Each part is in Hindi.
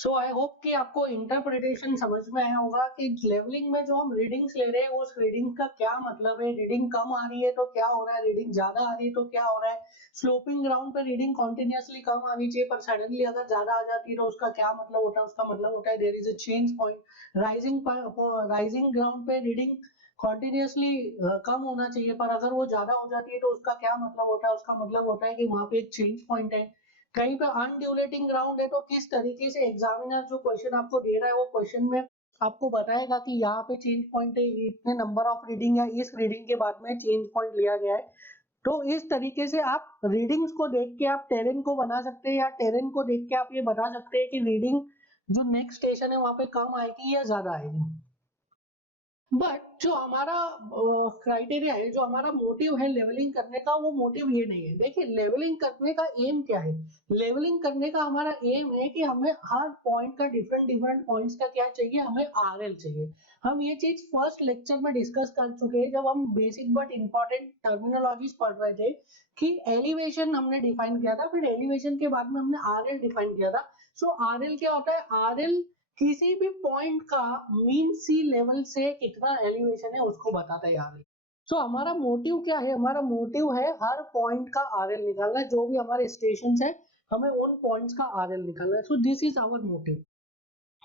सो आई होप कि आपको इंटरप्रिटेशन समझ में आया होगा कि लेवलिंग में जो हम रीडिंग्स ले रहे हैं उस रीडिंग का क्या मतलब है। रीडिंग कम आ रही है तो क्या हो रहा है, रीडिंग ज्यादा आ रही है तो क्या हो रहा है। स्लोपिंग ग्राउंड पे रीडिंग कॉन्टिन्यूसली कम आनी चाहिए पर सडनली अगर ज्यादा आ जाती है तो उसका क्या मतलब होता है। उसका मतलब होता है there is a change point. Rising ground पे रीडिंग कॉन्टिन्यूसली कम होना चाहिए पर अगर वो ज्यादा हो जाती है तो उसका क्या मतलब होता है। उसका मतलब होता है कि वहां पे एक चेंज पॉइंट है। कहीं पे अनड्यूलेटिंग ग्राउंड है तो किस तरीके से एग्जामिनर जो क्वेश्चन आपको दे रहा है वो क्वेश्चन में आपको बताएगा कि यहाँ पे चेंज पॉइंट है, इतने नंबर ऑफ रीडिंग या इस रीडिंग के बाद में चेंज पॉइंट लिया गया है। तो इस तरीके से आप रीडिंग्स को देख के आप टेरेन को बना सकते हैं या टेरेन को देख के आप ये बता सकते हैं कि रीडिंग जो नेक्स्ट स्टेशन है वहां पे कम आएगी या ज्यादा आएगी। बट जो हमारा क्राइटेरिया है, जो हमारा मोटिव है लेवलिंग करने का, वो मोटिव ये नहीं है। देखिए लेवलिंग करने का एम क्या है। लेवलिंग करने का हमारा एम है कि हमें हर पॉइंट का डिफरेंट डिफरेंट पॉइंट्स का क्या चाहिए, हमें आरएल चाहिए। हम ये चीज फर्स्ट लेक्चर में डिस्कस कर चुके हैं जब हम बेसिक बट इंपॉर्टेंट टर्मिनोलॉजीज पढ़ रहे थे कि एलिवेशन हमने डिफाइन किया था, फिर एलिवेशन के बाद में हमने आरएल डिफाइन किया था। सो आरएल क्या होता है, आरएल किसी भी पॉइंट का मीन सी लेवल से कितना एलिवेशन है उसको बताता है आरएल। सो हमारा मोटिव क्या है, हमारा मोटिव है हर पॉइंट का आरएल निकालना है। जो भी हमारे स्टेशन है हमें उन पॉइंट्स का आरएल निकालना है। So this is our motive.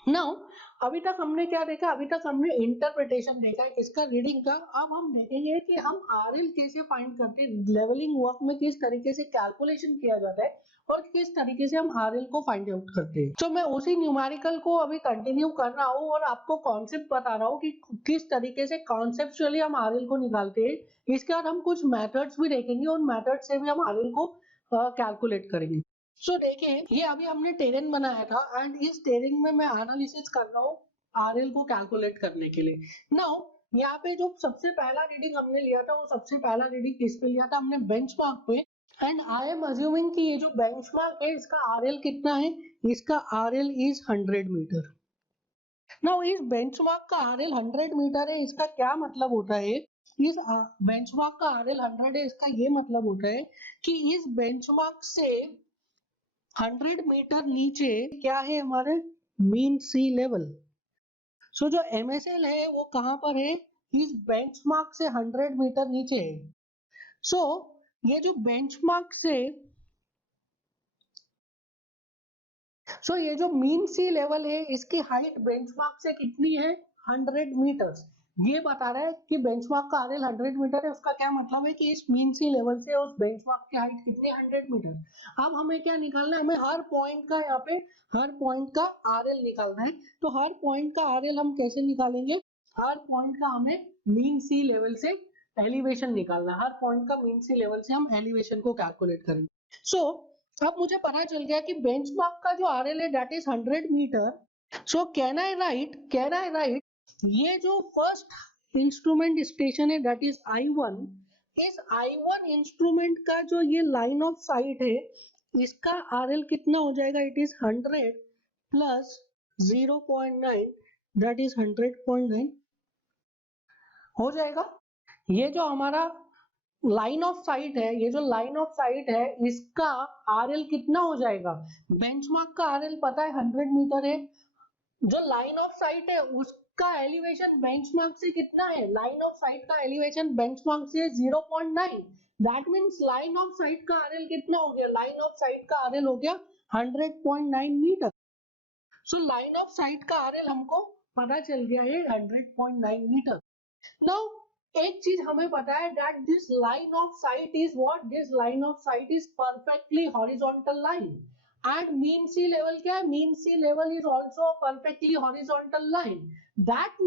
Now अभी तक हमने क्या देखा, अभी तक हमने इंटरप्रिटेशन देखा है किसका, रीडिंग का। अब हम देखेंगे कि हम आरएल कैसे फाइंड करते हैं, लेवलिंग वर्क में किस तरीके से कैलकुलेशन किया जाता है और किस तरीके से हम आरएल को फाइंड आउट करते हैं। तो मैं उसी न्यूमेरिकल को अभी कंटिन्यू कर रहा हूँ और आपको कॉन्सेप्ट बता रहा हूँ कि किस तरीके से कॉन्सेप्चुअली हम आरएल को निकालते हैं। इसके बाद हम कुछ मेथड्स भी देखेंगे, उन मेथड से भी हम आरएल को कैलकुलेट करेंगे। सो देखिए ये अभी हमने टेरेन बनाया था एंड इस टेरेन में मैं एनालिसिस कर रहा हूँ आरएल को कैलकुलेट करने के लिए। नाउ यहाँ पे जो सबसे पहला रीडिंग हमने लिया था वो सबसे पहला रीडिंग किस पे लिया था, हमने बेंचमार्क पे। एंड आई एम अज्यूमिंग कि ये जो बेंचमार्क है इसका आरएल कितना है, इसका आरएल इज 100 मीटर। नाउ इस बेंचमार्क का आरएल 100 मीटर है, इसका क्या मतलब होता है, इस बेंचमार्क का आरएल 100 है, इसका ये मतलब होता है कि इस बेंचमार्क से 100 मीटर नीचे क्या है हमारे, मीन सी लेवल। सो जो एमएसएल है वो कहां पर है, इस बेंचमार्क से 100 मीटर नीचे है। सो ये जो बेंचमार्क से ये जो मीन सी लेवल है इसकी हाइट बेंचमार्क से कितनी है, 100 मीटर्स। ये बता रहा है कि बेंचमार्क का आरएल 100 मीटर है, उसका क्या मतलब है कि इस मीन सी लेवल से उस बेंचमार्क की हाइट कितनी, 100 मीटर। अब हमें क्या निकालना है, हमें हर पॉइंट का यहाँ पे हर पॉइंट का आरएल निकालना है। तो हर पॉइंट का आरएल हम कैसे निकालेंगे, हर पॉइंट का हमें मीन सी लेवल से एलिवेशन निकालना है। हर पॉइंट का मीन सी लेवल से हम एलिवेशन को कैलकुलेट करेंगे। अब मुझे पता चल गया कि बेंचमार्क का जो आरएल है दैट इज 100 मीटर। सो कैन आई राइट ये जो फर्स्ट इंस्ट्रूमेंट स्टेशन है दैट इज I1, इस I1 इंस्ट्रूमेंट का जो ये लाइन ऑफ साइट है इसका आरएल कितना हो जाएगा, it is 100 plus 0.9 that is 100.9 हो जाएगा। ये जो हमारा लाइन ऑफ साइट है, ये जो लाइन ऑफ साइट है इसका आरएल कितना हो जाएगा, बेंचमार्क का आरएल पता है 100 मीटर है, जो लाइन ऑफ साइट है उसका एलिवेशन बेंचमार्क से कितना है, लाइन ऑफ साइट का एलिवेशन बेंचमार्क से 0.9। That means line of sight का आरएल कितना हो गया, लाइन ऑफ साइट का आरएल हो गया 100.9 मीटर। सो लाइन ऑफ साइट का आरएल हमको पता चल गया है 100.9 मीटर। नाउ एक चीज हमें पता है that this line of sight is what, this line of sight is perfectly horizontal line. And mean sea level क्या है, mean sea level is also perfectly horizontal line. That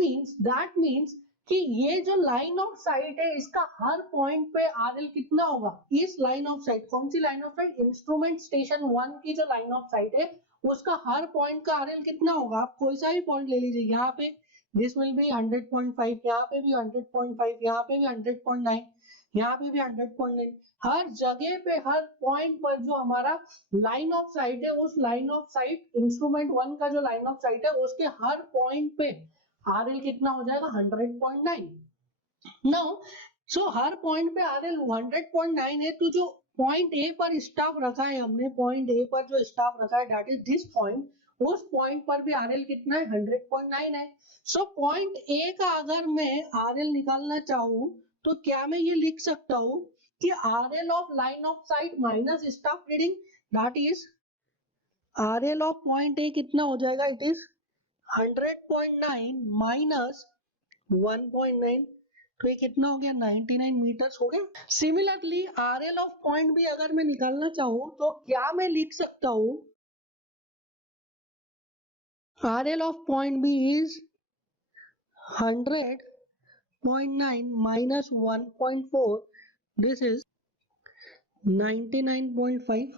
means कि ये जो लाइन ऑफ साइट है इसका हर पॉइंट पे आरएल कितना होगा, इस लाइन ऑफ साइट, कौन सी line of sight, instrument station 1 की जो लाइन ऑफ साइट है उसका हर पॉइंट का आरएल कितना होगा। आप कोई सा भी पॉइंट ले लीजिए, यहाँ पे दिस विल बी 100.5, यहाँ पे भी 100.5, यहाँ पे भी 100.9, यहाँ पे भी 100.9। हर जगह पे हर पॉइंट पर जो हमारा लाइन ऑफ साइट है उस लाइन ऑफ साइट इंस्ट्रूमेंट 1 का जो लाइन ऑफ साइट है उसके हर पॉइंट पे आरएल कितना हो जाएगा, 100.9। नाउ हर पॉइंट पे आरएल 100.9 है, तो जो पॉइंट ए पर स्टॉप रखा है हमने, पॉइंट ए पर जो स्टॉप रखा है दैट इज दिस पॉइंट, उस पॉइंट पर भी RL कितना है 100.9 है। सो पॉइंट ए का अगर मैं RL निकालना चाहूँ तो क्या मैं ये लिख सकता हूँ कि RL of line of site minus staff reading, that is RL of point A कितना हो जाएगा, इट इज 100.9 माइनस 1.9, तो ये कितना हो गया 99 मीटर्स हो गया। सिमिलरली RL ऑफ पॉइंट भी अगर मैं निकालना चाहूँ तो क्या मैं लिख सकता हूँ, RL of point B is 100.9 minus 1.4, this is 99.5.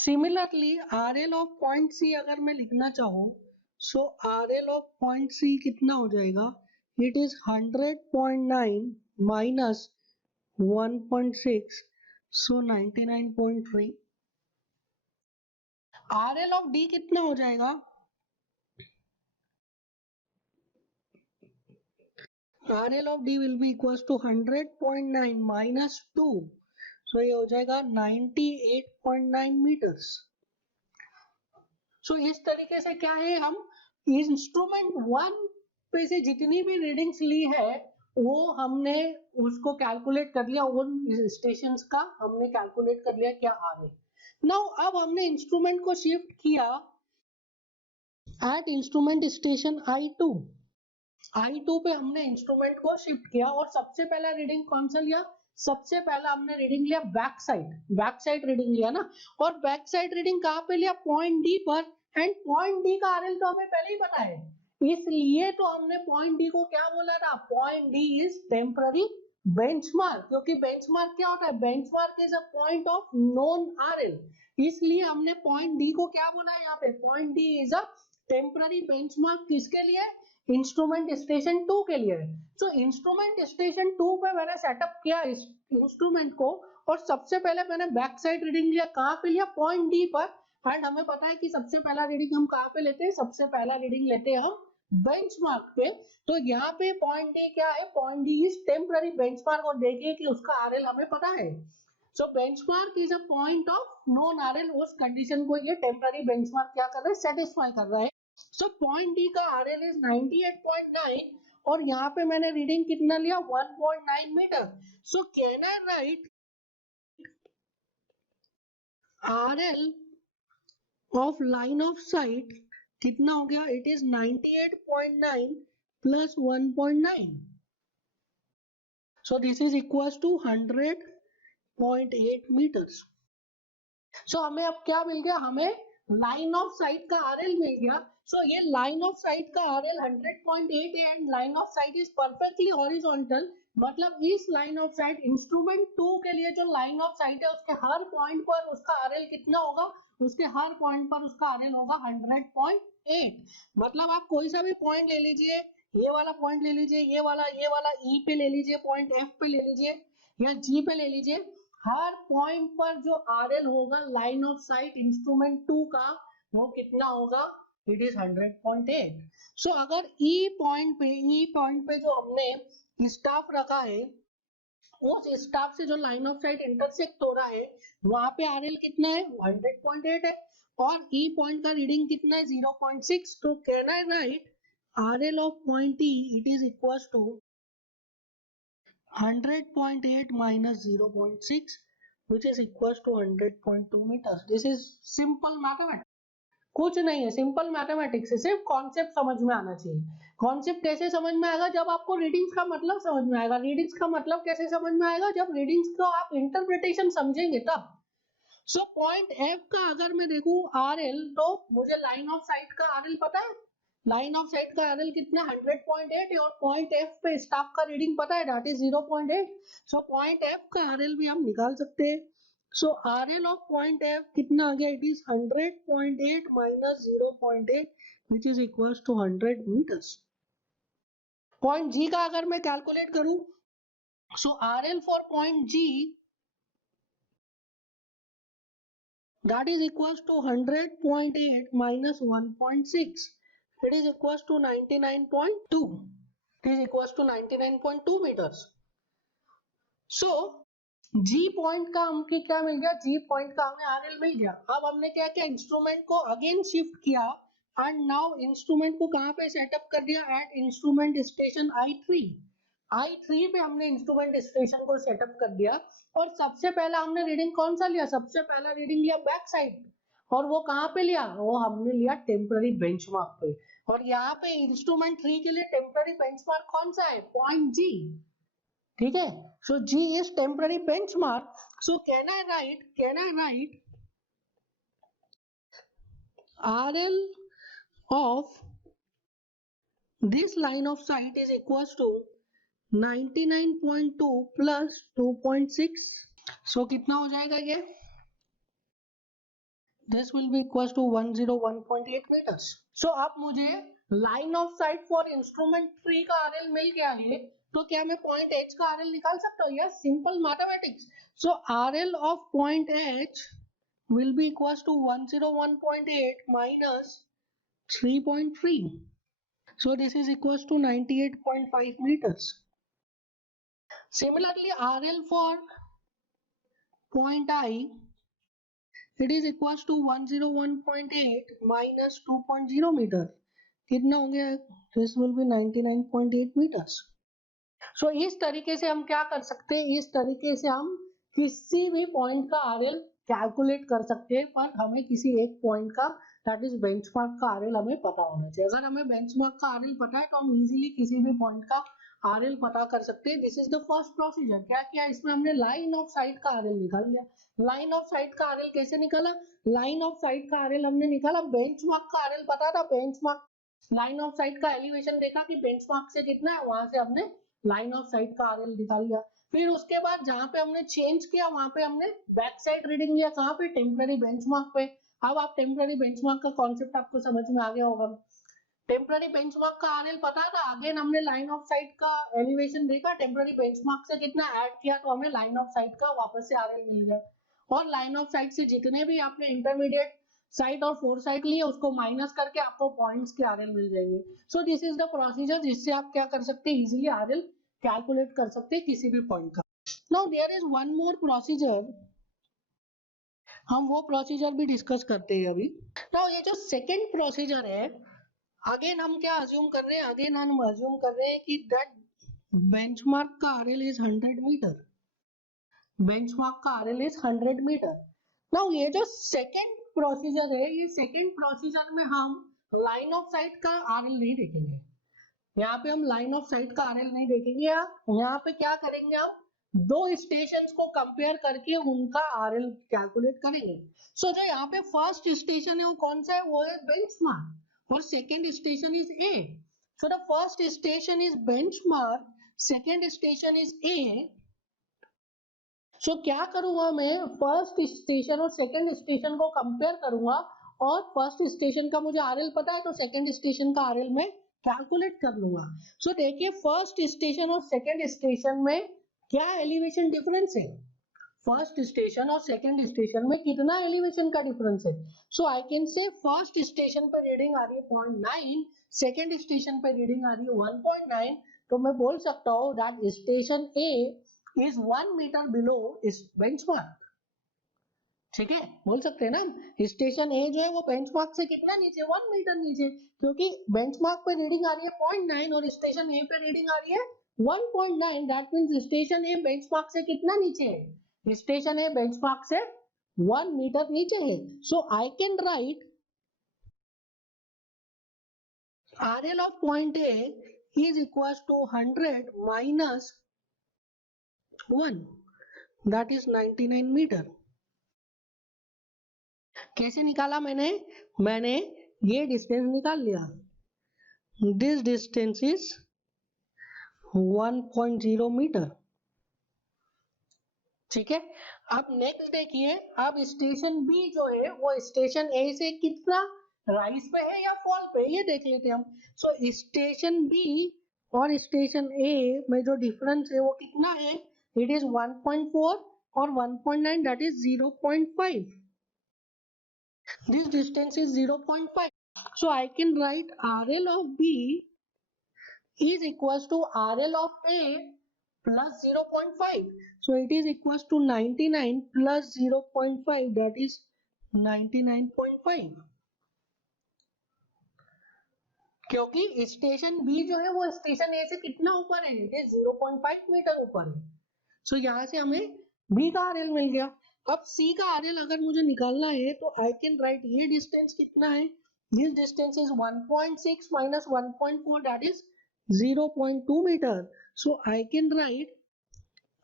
Similarly RL of point C अगर मैं लिखना चाहूँ, so RL of point C कितना हो जाएगा, it is 100.9 minus 1.6, so 99.3. RL of D कितना हो जाएगा, RL of D will be equals to 100.9 minus 2, so ये हो जाएगा 98.9 मीटर्स। सो इस तरीके से क्या है, हम इंस्ट्रूमेंट 1 पे से जितनी भी रीडिंग्स ली है वो हमने उसको कैलकुलेट कर लिया, उन स्टेशंस का हमने कैलकुलेट कर लिया क्या आ रहे। नाउ अब हमने इंस्ट्रूमेंट को शिफ्ट किया एट इंस्ट्रूमेंट स्टेशन I2 पे हमने इंस्ट्रूमेंट को शिफ्ट किया और सबसे पहला रीडिंग कौन सा लिया, सबसे पहला हमने रीडिंग लिया बैक साइड रीडिंग लिया ना, और बैक साइड रीडिंग कहाँ पे लिया, पॉइंट डी पर, एंड पॉइंट डी का RL तो हमें पहले ही पता है, इसलिए तो हमने पॉइंट डी को क्या बोला था, point D is temporary benchmark, क्योंकि बेंचमार्क क्या होता है, benchmark is a point of known RL, इसलिए हमने पॉइंट डी को क्या बोला है यहाँ पे, point D is a temporary benchmark, किसके लिए, इंस्ट्रूमेंट स्टेशन 2 के लिए। तो इंस्ट्रूमेंट स्टेशन 2 पे मैंने सेटअप किया इस इंस्ट्रूमेंट को, और सबसे पहले मैंने बैक साइड रीडिंग लिया, कहाँ पे लिया, पॉइंट डी पर, एंड हमें पता है कि सबसे पहला रीडिंग हम कहाँ पे लेते हैं, सबसे पहला रीडिंग लेते हैं हम बेंचमार्क पे। तो यहाँ पे पॉइंट डी क्या है, point D is temporary benchmark, और देखिए कि उसका RL हमें पता है। So benchmark is a point of non RL, उस कंडीशन को ये टेम्पररी बेंचमार्क क्या कर रहा है, सेटिस्फाई कर रहा है। सो पॉइंट डी का RL इज 98.9 और यहाँ पे मैंने रीडिंग कितना लिया, 1.9 meter. So can I write RL of line of sight कितना हो गया, it is 98.9 plus 1.9, so this is equal to 100.8 meters. So हमें अब क्या मिल गया, हमें लाइन ऑफ साइट का RL मिल गया। सो ये लाइन ऑफ साइट का RL 100.8 है and line of sight is perfectly horizontal, मतलब इस लाइन ऑफ साइट इंस्ट्रूमेंट 2 के लिए जो लाइन ऑफ साइट है उसके हर पॉइंट पर उसका RL कितना होगा, उसके हर पॉइंट पर उसका RL होगा 100.8। मतलब आप कोई सा भी पॉइंट ले लीजिए, ये वाला पॉइंट ले लीजिए, ये वाला E पे ले लीजिए, पॉइंट F पे ले लीजिए या G पे ले लीजिए, हर पॉइंट पर जो RL होगा लाइन ऑफ साइट इंस्ट्रूमेंट 2 का वो कितना होगा, इट इज 100.8। सो अगर E पॉइंट पे जो हमने स्टाफ रखा है उस स्टाफ से जो लाइन ऑफ साइट इंटरसेक्ट हो रहा है वहां पे RL कितना है, 100.8 है, और E पॉइंट का रीडिंग कितना है, 0.6। तो can I write RL of point E it is equal to 100.8 minus 0.6 which is equals to 100.2 meters. This is simple mathematics. कुछ नहीं है, सिंपल मैथमेटिक्स है, सिर्फ कॉन्सेप्ट समझ में आना चाहिए। कॉन्सेप्ट कैसे समझ में आएगा, जब आपको रीडिंग्स का मतलब समझ में आएगा। रीडिंग्स का मतलब कैसे समझ में आएगा, जब रीडिंग्स को आप इंटरप्रिटेशन समझेंगे तब। सो पॉइंट F का अगर मैं देखूं RL, तो मुझे लाइन ऑफ साइट का RL पता है, लाइन ऑफ साइट का RL कितना 100.8 है, और पॉइंट F पे स्टाफ का रीडिंग पता है, that is 0.8। So point F का RL भी हम निकाल सकते हैं। So RL of point F कितना आ गया, it is 100.8 minus 0.8 which is equals to 100 meters. Point G का अगर मैं कैलकुलेट करूं, so RL for point G that is equals to 100.8 minus 1.6, it is equals to 99.2, it is equals to 99.2 meters. So G point का हमको क्या मिल गया, जी पॉइंट का हमें आरएल मिल गया। अब हमने क्या किया, इंस्ट्रूमेंट को अगेन शिफ्ट किया एंड नाउ इंस्ट्रूमेंट को कहां पे सेटअप कर दिया, एट इंस्ट्रूमेंट स्टेशन आई3 पे हमने इंस्ट्रूमेंट स्टेशन को सेटअप कर दिया। और सबसे पहला हमने रीडिंग कौन सा लिया, सबसे पहला रीडिंग लिया बैक साइड। और वो कहां पे लिया, वो हमने लिया टेम्पररी बेंचमार्क पे। और यहाँ पे इंस्ट्रूमेंट 3 के लिए टेम्पररी बेंचमार्क कौन सा है, पॉइंट जी। ठीक है, so G is temporary benchmark. So can I write RL of this line of sight is equals to 99.2 plus 2.6। सो कितना हो जाएगा ये, this will be equals to 101.8 meters। सो अब मुझे line of site for instrument 3 का RL मिल गया है, तो क्या मैं पॉइंट H का RL निकाल सकता हूँ, yes, simple mathematics. So RL of point H will be equals to 101.8 minus 3.3। So this is equals to 98.5 meters. Similarly, RL for point I, it is equals to 101.8 minus 2.0 meter। कितना हो गया, this will be 99.8 meters। So इस तरीके से हम क्या कर सकते हैं, इस तरीके से हम किसी भी पॉइंट का RL कैलकुलेट कर सकते हैं, पर हमें किसी एक पॉइंट का दैट इज बेंचमार्क का RL हमें पता होना चाहिए। अगर हमें बेंचमार्क का RL पता है तो हम इजीली किसी भी पॉइंट का RL पता कर सकते हैं। This is the first procedure. क्या किया, इसमें हमने लाइन ऑफ साइट का RL निकाल लिया। लाइन ऑफ साइट का RL कैसे निकाला, लाइन ऑफ साइट का RL हमने निकाला, बेंचमार्क का RL पता था, बेंचमार्क लाइन ऑफ साइट का एलिवेशन देखा कि बेंचमार्क से कितना है, वहां से हमने लाइन ऑफ साइट का RL निकाल लिया। फिर उसके बाद जहां पे हमने चेंज किया वहां पे हमने बैक साइड रीडिंग लिया, कहां पे, टेम्पररी बेंचमार्क पे। अब आप टेम्पररी बेंचमार्क का कॉन्सेप्ट आपको समझ में आ गया होगा। टेम्पररी बेंचमार्क का RL पता था, अगेन हमने लाइन ऑफ साइट का एलिवेशन देखा, टेम्पररी बेंचमार्क से कितना ऐड किया तो हमें लाइन ऑफ साइट का वापस से RL मिल गया। और लाइन ऑफ साइट से जितने भी आपने इंटरमीडिएट साइट और फोर साइट लिए उसको माइनस करके आपको पॉइंट्स के RL मिल जाएंगे। सो दिस इज द प्रोसीजर जिससे आप क्या कर सकते हैं, इजीली RL कैलकुलेट कर सकते हैं किसी भी पॉइंट का। Now there is one more procedure, हम वो प्रोसीजर भी डिस्कस करते हैं अभी। नाउ ये जो सेकंड प्रोसीजर है, अगेन हम क्या अज्यूम कर रहे हैं, अगेन हम अज्यूम कर रहे हैं कि दैट बेंचमार्क का RL इज 100 मीटर, बेंचमार्क का RL इज 100 मीटर। नाउ ये जो सेकंड प्रोसीजर है, ये सेकंड प्रोसीजर में हम लाइन ऑफ साइट का RL नहीं देखेंगे। यहाँ पे हम लाइन ऑफ साइट का RL नहीं देखेंगे, यहाँ पे क्या करेंगे, हम दो स्टेशंस को कंपेयर करके उनका RL कैलकुलेट करेंगे। सो जो यहाँ पे फर्स्ट स्टेशन है वो कौन सा है, वो है बेंचमार्क, और second station is A. So the first station is benchmark, second station is A. So क्या करूंगा मैं, फर्स्ट स्टेशन और सेकंड स्टेशन को कंपेयर करूंगा, और फर्स्ट स्टेशन का मुझे RL पता है तो सेकंड स्टेशन का RL मैं कैलकुलेट कर लूंगा। सो देखिए फर्स्ट स्टेशन और सेकंड स्टेशन में क्या एलिवेशन डिफरेंस है, फर्स्ट स्टेशन और सेकंड स्टेशन में कितना एलिवेशन का डिफरेंस है। So I can say first station पे रीडिंग आ रही है 0.9, सेकंड स्टेशन पे रीडिंग आ रही है 1.9, तो मैं बोल सकता हूँ that station A is 1 meter below इस बेंचमार्क। ठीक है, बोल सकते हैं ना, स्टेशन ए जो है वो बेंचमार्क से कितना नीचे, 1 मीटर नीचे, क्योंकि बेंचमार्क पे रीडिंग आ रही है 0.9 और स्टेशन ए पे रीडिंग आ रही है 1.9, that means station A benchmark से कितना नीचे है, स्टेशन ए बेंचमार्क से 1 मीटर नीचे है। So I can write RL of point A is equals to 100 minus 1, that is 99 metre. कैसे निकाला मैंने ये डिस्टेंस निकाल लिया, दिस डिस्टेंस इज 1.0 मीटर। ठीक है, अब नेक्स्ट देखिए, अब स्टेशन बी जो है वो स्टेशन ए से कितना राइज पे है या फॉल पे, ये देख लेते हैं हम। सो स्टेशन बी और स्टेशन ए में जो डिफरेंस है वो कितना है, इट इज 1.4 और 1.9, that is 0.5। This distance is 0.5. So I can write RL of B is equals to RL of A plus 0.5. So it is equals to 99 plus 0.5, that is 99.5. क्योंकि स्टेशन बी जो है वो स्टेशन ए से कितना ऊपर है, इट इज 0.5 मीटर ऊपर है. सो यहाँ से हमें बी का आरएल मिल गया. अब सी का आरएल अगर मुझे निकालना है तो आई कैन राइट ये डिस्टेंस कितना है, this distance is 1.6 minus 1.4, that is 0.2 meter. So I can write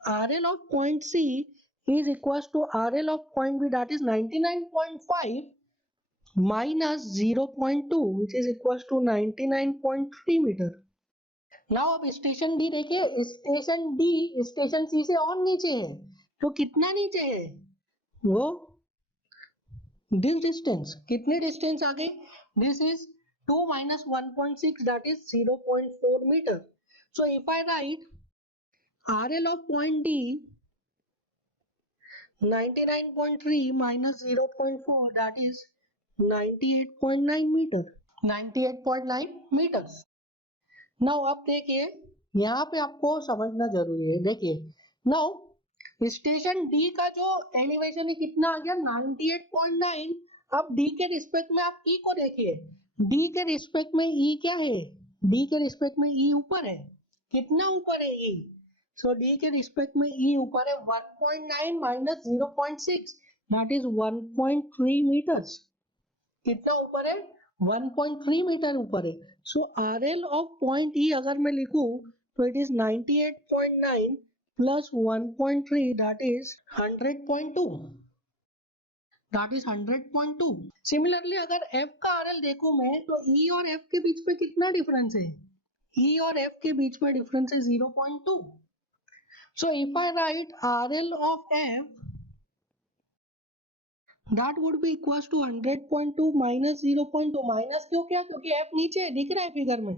RL of point C is equals to RL of point B, that is 99.5 minus 0.2, which is equals to 99.3 meter. Now अब स्टेशन डी देखिए, स्टेशन डी स्टेशन सी से और नीचे है, तो कितना नीचे है वो दिस डिस्टेंस, कितने डिस्टेंस आगे, this is 2 minus 1.6, that is 0.4 meter. So if I write RL of point D 99.3 minus 0.4, that is 98.9 meter, 98.9 meters. Now आप देखिए यहाँ पे आपको समझना जरूरी है. देखिए नाउ स्टेशन डी का जो एलिवेशन है कितना आ गया 98.9. अब डी के रिस्पेक्ट में आप ई को देखिए, डी के रिस्पेक्ट में ई क्या है, डी के रिस्पेक्ट में ई ऊपर है, कितना ऊपर है ई, सो डी के रिस्पेक्ट में ई ऊपर है 1.9 माइनस 0.6, दैट इज 1.3 मीटर्स. कितना ऊपर है 1.3 मीटर ऊपर है. सो RL ऑफ पॉइंट E अगर मैं लिखूं तो it is 98.9 plus 1.3, that is 100.2, that is 100.2. Similarly अगर F का RL देखूं मैं तो E और F के बीच में कितना डिफरेंस है, E और F के बीच में डिफरेंस है 0.2. So if I write RL of F, that would be equals to 100.2 minus 0.2. Minus क्यों, क्या, क्योंकि f नीचे है, दिख रहा है फिगर में,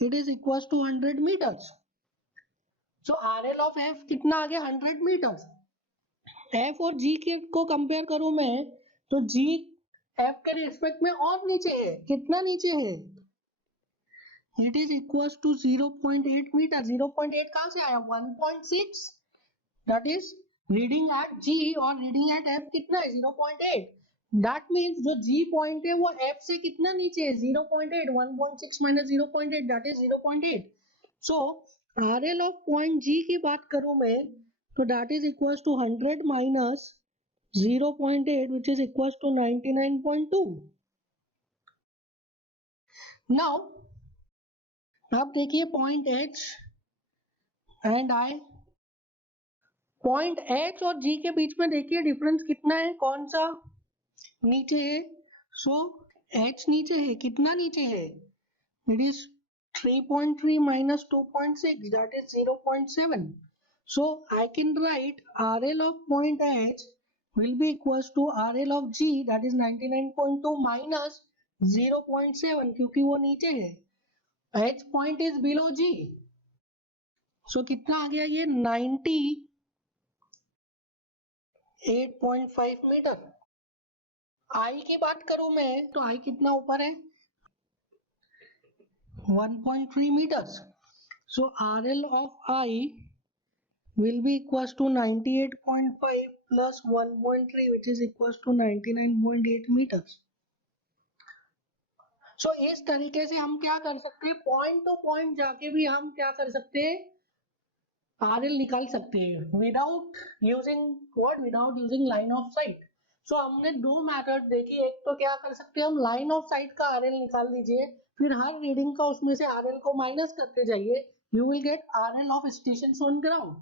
it is equals to 100 meters. so RL of f कितना आ गया 100 meters. f और g के को कंपेयर करूं मैं तो g f के रिस्पेक्ट में और नीचे है, कितना नीचे है, it is equals to 0.8 meter. 0.8 कहां से आया 1.6, that is reading at G और रीडिंग एट F कितना है 0.8. दैट मीन्स जो G पॉइंट है वो F से कितना नीचे है 0.8, 1.6 minus 0.8, that is 0.8. So RL of point G की बात करूं मैं तो that is equals to 100 minus 0.8, which is equals to 99.2. Now अब देखिए point H and I, point H और G के बीच में देखिए डिफरेंस कितना है, कौन सा नीचे है. सो H नीचे है, कितना नीचे है, it is 3.3 minus 2.6, that is 0.7. so I can write RL of point H will be equals to RL of G, that is 99.2 minus 0.7, क्योंकि वो नीचे है, H point is below G. so कितना आ गया ये 98.5 मीटर. I की बात करूं मैं तो I कितना ऊपर है 1.3 meters. so RL of I will be equals to 98.5 plus 1.3, which is equals to 99.8 meters. so इस तरीके से हम क्या कर सकते हैं, पॉइंट टू पॉइंट जाके भी हम क्या कर सकते हैं RL निकाल सकते हैं without using what, without using line of sight. So हमने दो मेथड देखी, एक तो क्या कर सकते हैं हम लाइन ऑफ साइट का RL निकाल लीजिए, फिर हर रीडिंग का उसमें से RL को माइनस करते जाइए, you will get RL of station on ground.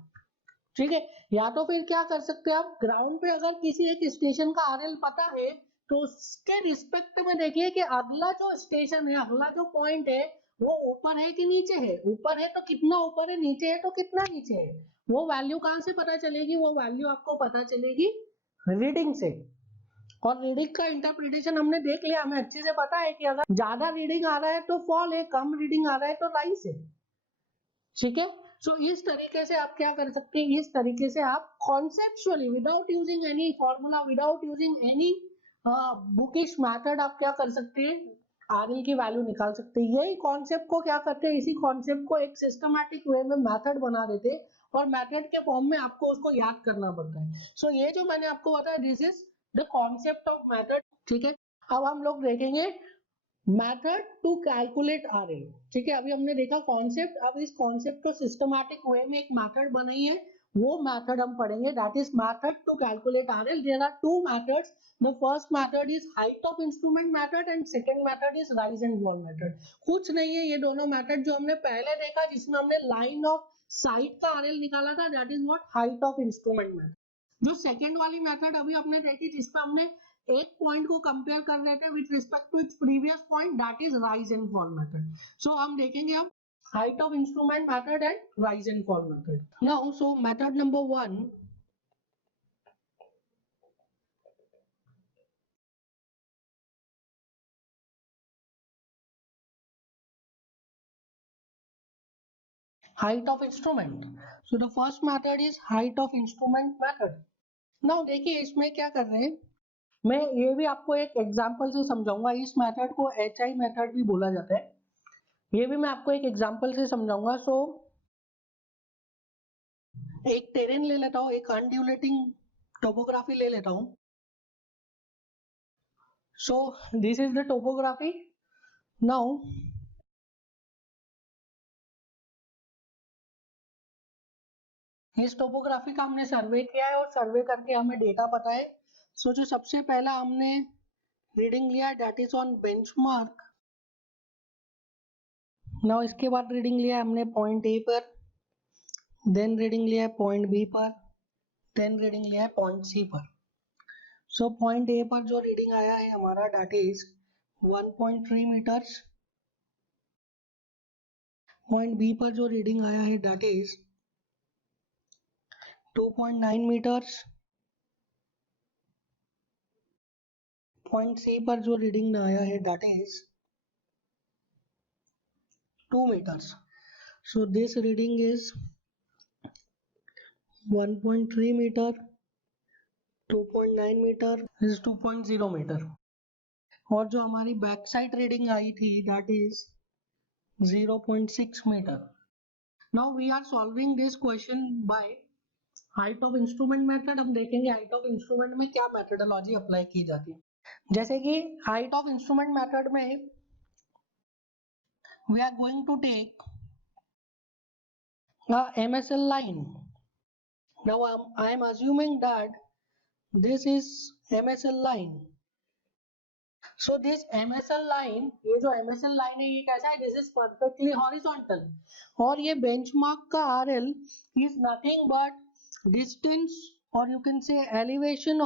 ठीक है, या तो फिर क्या कर सकते हैं आप ग्राउंड पे अगर किसी एक स्टेशन का RL पता है तो उसके रिस्पेक्ट में देखिए कि अगला जो स्टेशन है, अगला जो पॉइंट है वो ऊपर है कि नीचे है, ऊपर है तो कितना ऊपर है, नीचे है तो कितना नीचे है, वो वैल्यू कहां से पता चलेगी, वो वैल्यू आपको पता चलेगी रीडिंग से. और रीडिंग का इंटरप्रिटेशन हमने देख लिया, हमें अच्छे से पता है कि अगर ज्यादा रीडिंग आ रहा है तो फॉल है, कम रीडिंग आ रहा है तो राइज है. ठीक है, सो इस तरीके से आप क्या कर सकते हैं, इस तरीके से आप conceptually without using any formula, without using any bookish method आप क्या कर सकते हैं, RL की वैल्यू निकाल सकते हैं। यही कॉन्सेप्ट को क्या करते हैं, इसी कॉन्सेप्ट को एक सिस्टमैटिक वे में मेथड बना देते हैं और मेथड के फॉर्म में आपको उसको याद करना पड़ता है। सो ये जो मैंने आपको बताया, this is the concept of method. ठीक है, अब हम लोग देखेंगे मेथड टू कैलकुलेट RL। ठीक है, अभी हमने देखा कॉन्सेप्ट, अब इस कॉन्सेप्ट को सिस्टमैटिक वे में एक मेथड बनाई है, वो मेथड हम पढ़ेंगे, that is method to calculate RL। There are two methods, the first method is height of instrument method and second method is rise and fall method. कुछ नहीं है, ये दोनों मेथड जो हमने पहले देखा जिसमें हमने लाइन ऑफ साइट का RL निकाला था, that is what height of instrument method. जो सेकंड वाली मेथड अभी हमने देखी जिसमें हमने एक पॉइंट को कंपेयर कर रहे थे with respect to its previous point, that is rise and fall method. So हम देखेंगे अब height of instrument method and rise and fall method. Now, so method number 1, height of instrument. So the first method is height of instrument method. Now देखिए इसमें क्या कर रहे हैं, मैं ये भी आपको एक एग्जांपल से समझाऊंगा। इस मेथड को HI मेथड भी बोला जाता है, ये भी मैं आपको एक एग्जांपल से समझाऊंगा। सो एक टेरेन ले लेता हूँ, एक अनड्यूलेटिंग टोपोग्राफी ले लेता हूँ। सो this is the topography. Now इस टोपोग्राफी का हमने सर्वे किया है और सर्वे करके हमें डेटा पता है। सो जो सबसे पहला हमने रीडिंग लिया that is on benchmark. Now इसके बाद रीडिंग लिया हमने पॉइंट ए पर, देन रीडिंग लिया है पॉइंट बी पर, देन रीडिंग लिया है पॉइंट सी पर। सो पॉइंट ए पर जो रीडिंग आया है हमारा that is 1.3 meters, point B पर जो रीडिंग आया है that is 2.9 meters, point C पर जो रीडिंग आया है that is 2 meters. So this reading is 1.3 meter, 2.9 meter, this is 2.0 meter. और जो हमारी बैक साइड रीडिंग आई थी that is 0.6 meter. Now we are solving this question by height of instrument method. हम देखेंगे height of instrument में क्या methodology अप्लाई की जाती है। जैसे कि height of instrument method में we are going to take a MSL line. Now I am assuming that this is MSL line. So this MSL line, ये जो MSL line है ये कैसा है, this is perfectly horizontal और ये benchmark का RL is nothing but distance or you can say elevation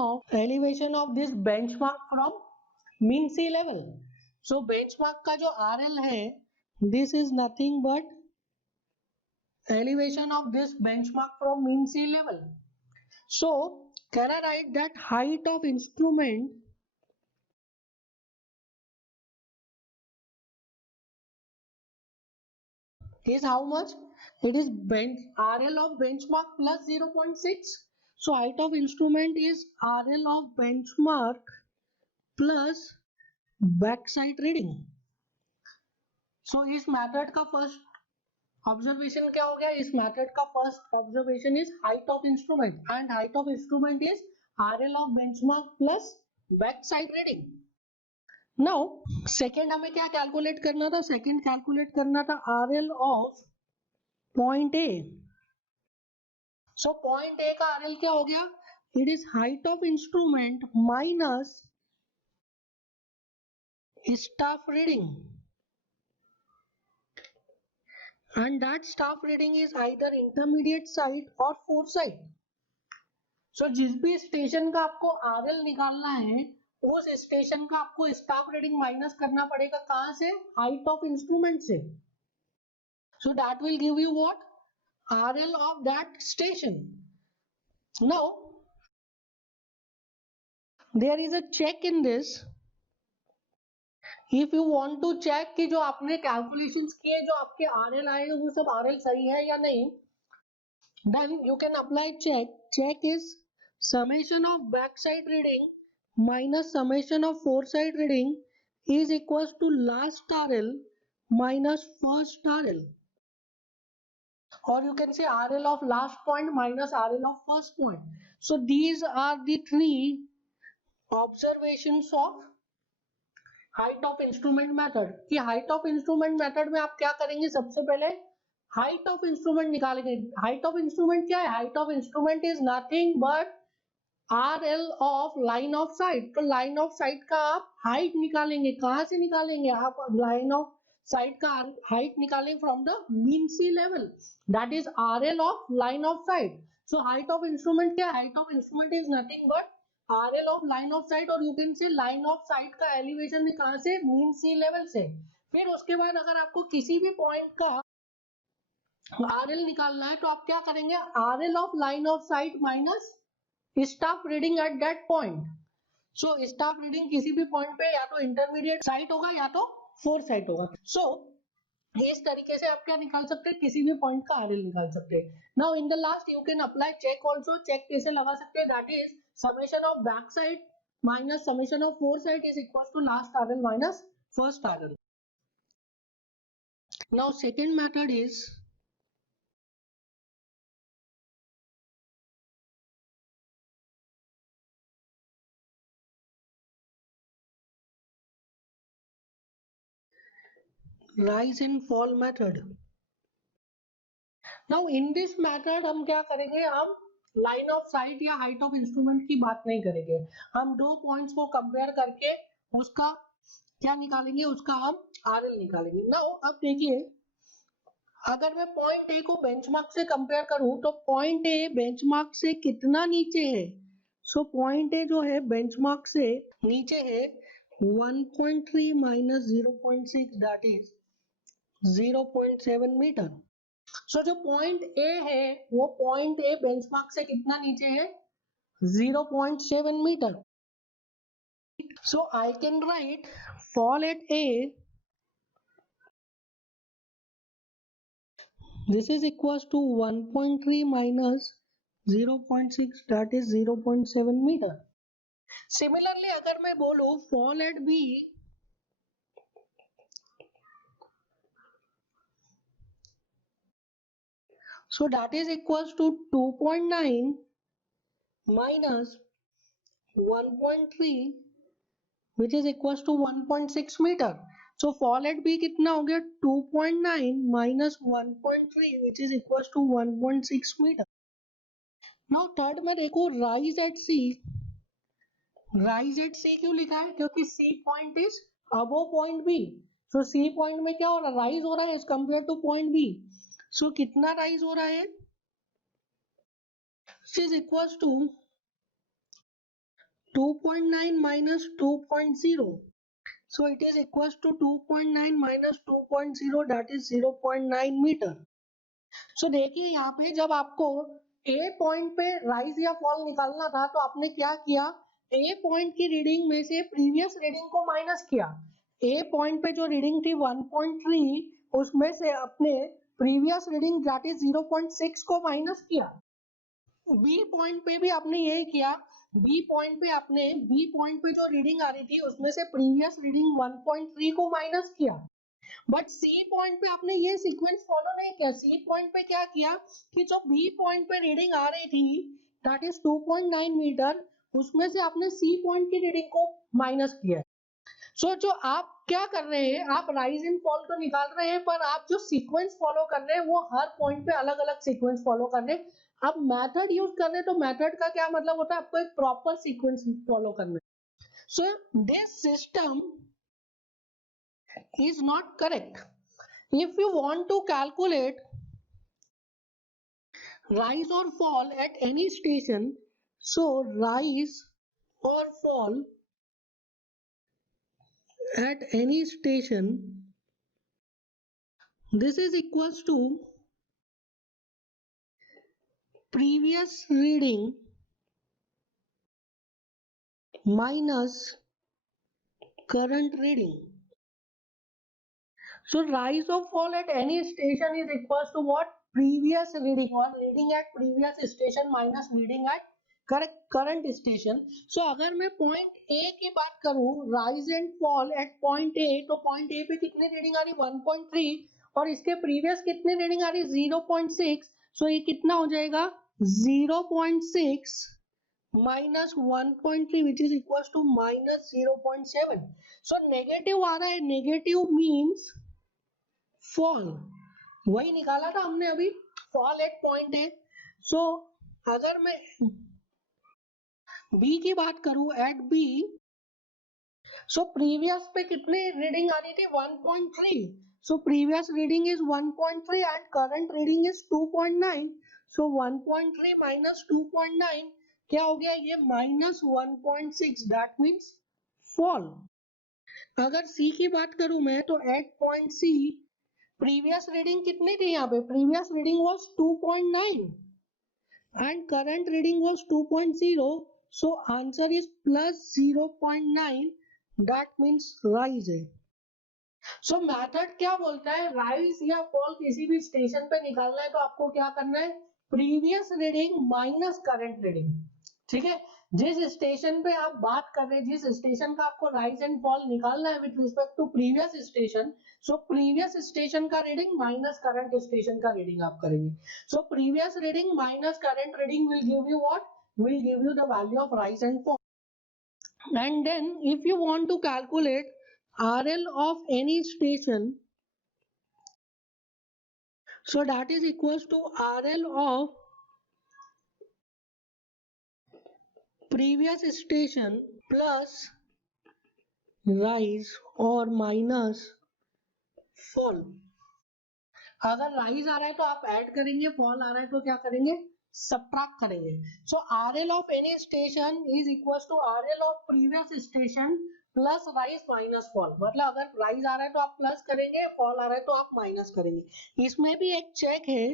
of this benchmark from mean sea level. So benchmark का जो RL है this is nothing but elevation of this benchmark from mean sea level. So can I write that height of instrument is how much? It is RL of benchmark plus 0.6. So height of instrument is RL of benchmark plus backside reading. So इस मेथड का फर्स्ट ऑब्जर्वेशन क्या हो गया, इस मेथड का first observation is height of instrument and height of instrument is RL of benchmark plus backside reading. Now second हमें क्या कैलकुलेट करना था, सेकेंड कैलकुलेट करना था RL of point A. So point A का RL क्या हो गया, it is height of instrument minus staff reading and that staff reading is either intermediate side और फोर साइड। सो जिस भी स्टेशन का आपको RL निकालना है उस स्टेशन का आपको स्टाफ रीडिंग माइनस करना पड़ेगा, कहां से, हाइट ऑफ इंस्ट्रूमेंट से। So that will give you what, RL of that station. Now there is a check in this. If you want to check कि जो आपने calculations किए जो आपके RL आए वो सब RL सही है या नहीं, then you can apply check. Check is summation of backside reading minus summation of foreside reading is equals to last RL minus first RL, or you can say RL of last point minus RL of first point. So these are the three observations of height of instrument method कि हाइट ऑफ इंस्ट्रूमेंट मेथड में आप क्या करेंगे, सबसे पहले हाइट ऑफ इंस्ट्रूमेंट निकालेंगे. हाइट ऑफ इंस्ट्रूमेंट क्या है? Height of instrument is nothing but R L of line of sight. तो लाइन ऑफ साइट का आप हाइट निकालेंगे. कहां से निकालेंगे? आप लाइन ऑफ साइट का हाइट निकालेंगे from the mean sea level, that is R L of line of sight. So height of instrument क्या है? Height of instrument is nothing but R L of line of sight, और you can say line of sight का एलिवेशन कहां से? मीन सी लेवल से. फिर उसके बाद अगर आपको किसी भी पॉइंट का आर एल निकालना है तो आप क्या करेंगे? Are L of line of site minus staff reading at that point. So staff reading किसी भी पॉइंट पे या तो इंटरमीडिएट साइट होगा या तो फोर्थ साइट होगा. सो इस तरीके से आप क्या निकाल सकते हैं? किसी भी पॉइंट का आरएल निकाल सकते हैं. Now in the last you can apply check also. Check कैसे लगा सकते हैं? That is summation of back side minus summation of fore side is equal to last RL minus first RL. Now second method is rise and fall method. Now in this method हम क्या करेंगे? हम लाइन ऑफ साइट या हाइट ऑफ इंस्ट्रूमेंट की बात नहीं करेंगे. हम दो पॉइंट्स को कंपेयर करके उसका क्या निकालेंगे? उसका हम आरएल निकालेंगे. नाउ अब देखिए, अगर मैं पॉइंट ए को बेंचमार्क से कंपेयर करूं तो पॉइंट ए बेंचमार्क से कितना नीचे है? सो पॉइंट ए जो है बेंचमार्क से नीचे है 1.3 माइनस 0.6, दैट इज 0.7 मीटर. सो जो पॉइंट ए है वो पॉइंट ए बेंचमार्क से कितना नीचे है? 0.7 मीटर. So I can write fall at A, this is equals to 1.3 minus 0.6, that is 0.7 meter. Similarly अगर मैं बोलूं fall at B, so that is equals to 2.9 minus 1.3 which is equals to 1.6 meter. So fall at B कितना हो गया? 2.9 minus 1.3 which is equals to 1.6 meter. Now third में देखो rise at C. Rise at C क्यों लिखा है? क्योंकि C point is above point B. So C point में क्या हो रहा है? राइज हो रहा है as compared to point B. So कितना राइज हो रहा है? Is equals to 2.9 minus 2.0. So it is equals to 2.9 minus 2.0, that is 0.9 metre. सो देखिए यहाँ पे जब आपको ए पॉइंट पे राइज या फॉल निकालना था तो आपने क्या किया? ए पॉइंट की रीडिंग में से प्रीवियस रीडिंग को माइनस किया. ए पॉइंट पे जो रीडिंग थी 1.3 उसमें से अपने प्रीवियस रीडिंग दैट इज 0.6 को माइनस किया. बी पॉइंट पे भी आपने यही किया. बी पॉइंट पे जो रीडिंग आ रही थी उसमें से प्रीवियस रीडिंग 1.3 को माइनस किया. बट सी पॉइंट पे आपने ये सीक्वेंस फॉलो नहीं किया. सी पॉइंट पे क्या किया कि जो बी पॉइंट पे रीडिंग आ रही थी दैट इज 2.9 मीटर, उसमें से आपने सी पॉइंट की रीडिंग को माइनस किया. सो जो आप क्या कर रहे हैं? आप राइज एंड फॉल तो निकाल रहे हैं पर आप जो सीक्वेंस फॉलो कर रहे हैं वो हर पॉइंट पे अलग अलग सीक्वेंस फॉलो कर रहे हैं. आप मेथड यूज कर रहे हैं तो मेथड का क्या मतलब होता है? आपको एक प्रॉपर सीक्वेंस फॉलो करना है. So this system is not correct. If you want to calculate rise or fall at any station, so rise or fall at any station, this is equals to previous reading minus current reading. So rise or fall at any station is equals to what? Previous reading or reading at previous station minus reading at correct, current station. So अगर मैं पॉइंट ए की बात करूं, rise and fall at point A, तो पॉइंट ए पे कितनी रीडिंग आ रही 1.3 और इसके प्रीवियस कितनी रीडिंग आ रही 0.6। सो ये कितना हो जाएगा 0.6 minus 1.3 which is equals to minus 0.7। so negative आ रहा है, नेगेटिव मीन्स फॉल, वही निकाला था हमने अभी, फॉल एट पॉइंट ए। सो अगर मैं बी की बात करूं, एट बी, सो प्रीवियस पे कितने रीडिंग आ रही थी 1.3। सो previous reading is 1.3 and current reading is 2.9। So 1.3 minus 2.9 क्या हो गया, ये माइनस 1.6, दैट मीन्स फॉल। अगर सी की बात करूं मैं, तो at point C previous reading कितनी थी, यहाँ पे previous reading was 2.9 and current reading was 2.0, so answer is plus 0.9, that means rise है। so method क्या बोलता है, rise या fall किसी भी स्टेशन पे निकालना है तो आपको क्या करना है, previous reading minus current reading, ठीक है। जिस स्टेशन पे आप बात कर रहे हैं, जिस स्टेशन का आपको राइज एंड फॉल निकालना है with respect to previous station, so previous station का रीडिंग माइनस करंट स्टेशन का रीडिंग आप करेंगे। So previous reading minus current reading will give you what, will give you the value of rise and fall। And then if you want to calculate RL of any station, so that is equals to RL of previous station plus rise और minus fall। अगर राइज आ रहा है तो आप ऐड करेंगे, फॉल आ रहा है तो क्या करेंगे, सबट्रैक्ट करेंगे। So RL of any station is equal to RL of previous station plus rise minus fall. मतलब अगर राइज आ रहा है तो आप प्लस करेंगे, फॉल आ रहा है तो आप माइनस करेंगे। इसमें भी एक चेक है,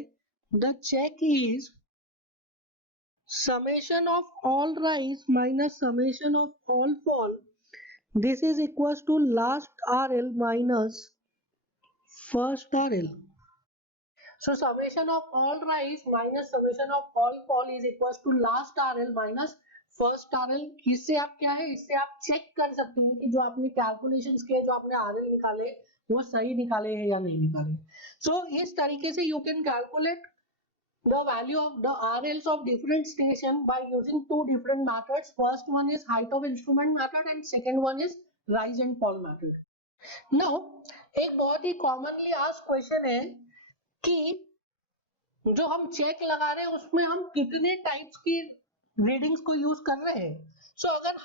the check is summation of all rise minus summation of all fall, this is equals to last RL minus first RL। So summation of all rise minus summation of all fall is equals to last RL minus first RL। इससे आप क्या है, इससे आप चेक कर सकते हैं कि जो आपने कैलकुलेशंस किए, जो आपने RL निकाले वो सही निकाले हैं या नहीं निकाले। सो इस तरीके से you can calculate the value of the RLs of different station by using two different methods। First one is height of instrument method and second one is rise and fall method। Now एक बहुत ही commonly asked question है कि जो हम चेक लगा रहे हैं उसमें हम कितने टाइप्स की रीडिंग्स को यूज कर रहे हैं। सो अगर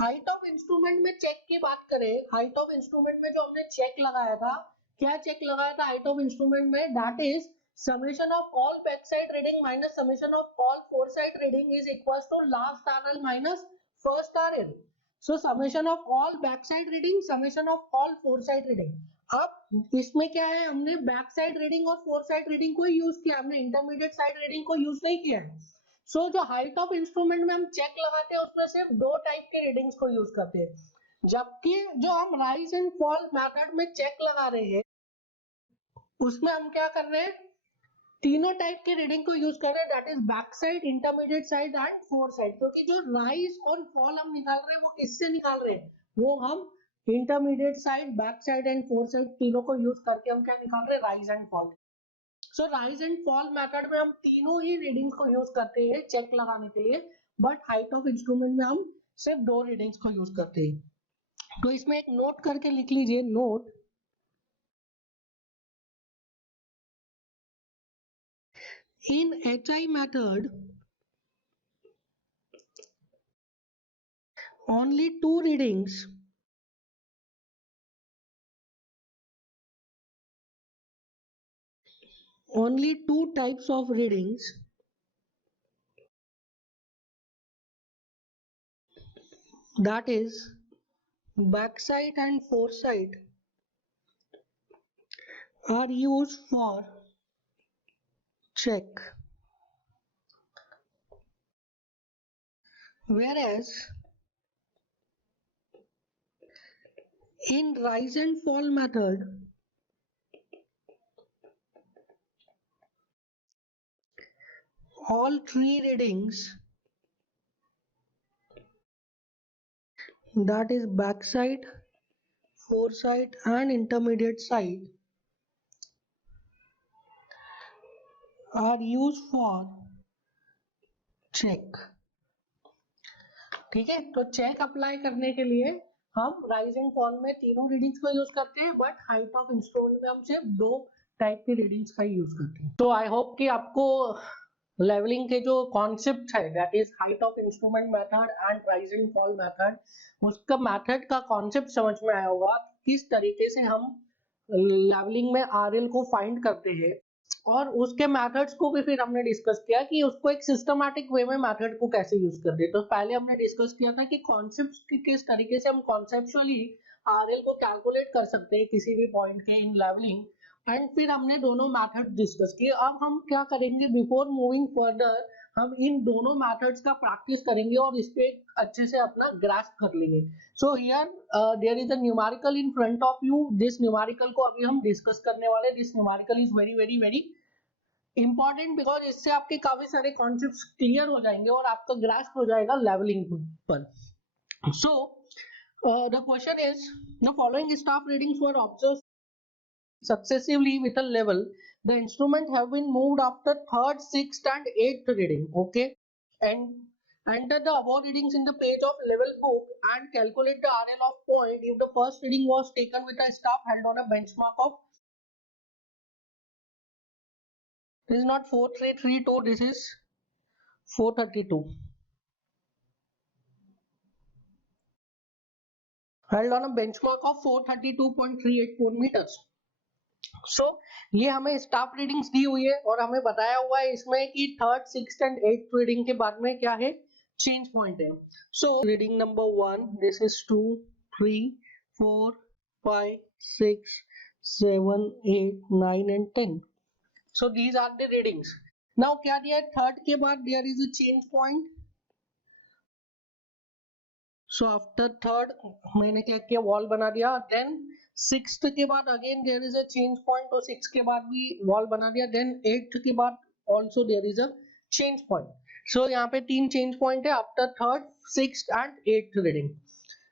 हाइट ऑफ इंस्ट्रूमेंट में चेक की बात करें, हाइट ऑफ इंस्ट्रूमेंट में जो हमने चेक लगाया था, क्या चेक लगाया था हाइट ऑफ इंस्ट्रूमेंट में, that is summation of all backside reading minus summation of all foresight reading is equals to last RL minus first RL। so summation of all backside reading, summation of all foresight reading। अब इसमें क्या है, हमने बैक साइड रीडिंग और फोर साइड रीडिंग को यूज किया, हमने इंटरमीडिएट साइड रीडिंग को यूज नहीं किया है। सो जो हाइट ऑफ इंस्ट्रूमेंट में हम चेक लगाते हैं उसमें सिर्फ दो टाइप के रीडिंग्स को यूज करते हैं, जबकि जो हम राइज एंड फॉल मेथड में चेक लगा रहे हैं उसमें हम क्या कर रहे हैं, तीनों टाइप के रीडिंग को यूज कर रहे हैं, that is back side, intermediate side and four side. क्योंकि जो राइज और फॉल हम निकाल रहे हैं वो किससे निकाल रहे हैं, वो हम intermediate side, back side and four side तीनों को यूज करके हम क्या निकाल रहे हैं, rise and fall. So rise and fall method में हम तीनों ही रीडिंग्स को यूज करते हैं चेक लगाने के लिए, बट हाइट ऑफ इंस्ट्रूमेंट में हम सिर्फ दो रीडिंग्स को यूज करते हैं। तो इसमें एक नोट करके लिख लीजिए, note, in HI method only two readings only two types of readings, that is backside and foresight, are used for check, whereas in rise and fall method all three readings that is backside, foresight and intermediate side are used for check. ठीक है, तो चेक अप्लाई करने के लिए हम राइज एंड फॉल में तीनों रीडिंग्स को यूज करते हैं, बट हाइट ऑफ इंस्ट्रूमेंट में हम सिर्फ दो टाइप की रीडिंग्स का यूज करते हैं. तो आई होप कि आपको लेवलिंग के जो कॉन्सेप्ट है that is height of instrument method and rise and fall method, उसका मेथड का कॉन्सेप्ट समझ में आया होगा. किस तरीके से हम लेवलिंग में आरएल को फाइंड करते हैं, और उसके मेथड्स को भी फिर हमने डिस्कस किया कि उसको एक सिस्टमैटिक वे में मेथड को कैसे यूज करते हैं. तो पहले हमने डिस्कस किया था कि कॉन्सेप्ट्स की किस तरीके से हम कॉन्सेप्चुअली आरएल को कैलकुलेट कर सकते हैं किसी भी पॉइंट के इन लेवलिंग, एंड फिर हमने दोनों मेथड डिस्कस किए. अब हम क्या करेंगे, बिफोर मूविंग फर्दर हम इन दोनों मेथड्स का प्रैक्टिस करेंगे और इस पे अच्छे से अपना ग्रास्प कर लेंगे. So here there is a numerical in front of you. This numerical को अभी हम डिस्कस करने वाले. This numerical is very very very important because इससे आपके काफी सारे कॉन्सेप्ट्स क्लियर हो जाएंगे और आपका ग्रास्प हो जाएगा लेवलिंग पर. So the question is, the following staff readings were observed successively with a level. The instrument have been moved after third, sixth and eighth reading. Okay, and enter the above readings in the page of level book and calculate the RL of point if the first reading was taken with a staff held on a benchmark of, this is not 4332, this is 432, held on a benchmark of 432.384 meters. सो ये हमें स्टाफ रीडिंग्स दी हुई है और हमें बताया हुआ है इसमें कि third, sixth and eighth reading के बाद में क्या है, चेंज पॉइंट है. So reading number 1, this is 2, 3, 4, 5, 6, 7, 8, 9 and 10. So these are the readings. Now क्या दिया है, थर्ड के बाद there is a change point. So after third मैंने क्या किया, वॉल बना दिया. देन सिक्स्थ के बाद again there is a change point, तो सिक्स के बाद भी वॉल बना दिया. देन एट्थ के बाद also there is a change point. So यहाँ पे तीन चेंज पॉइंट है after third, sixth and eighth reading.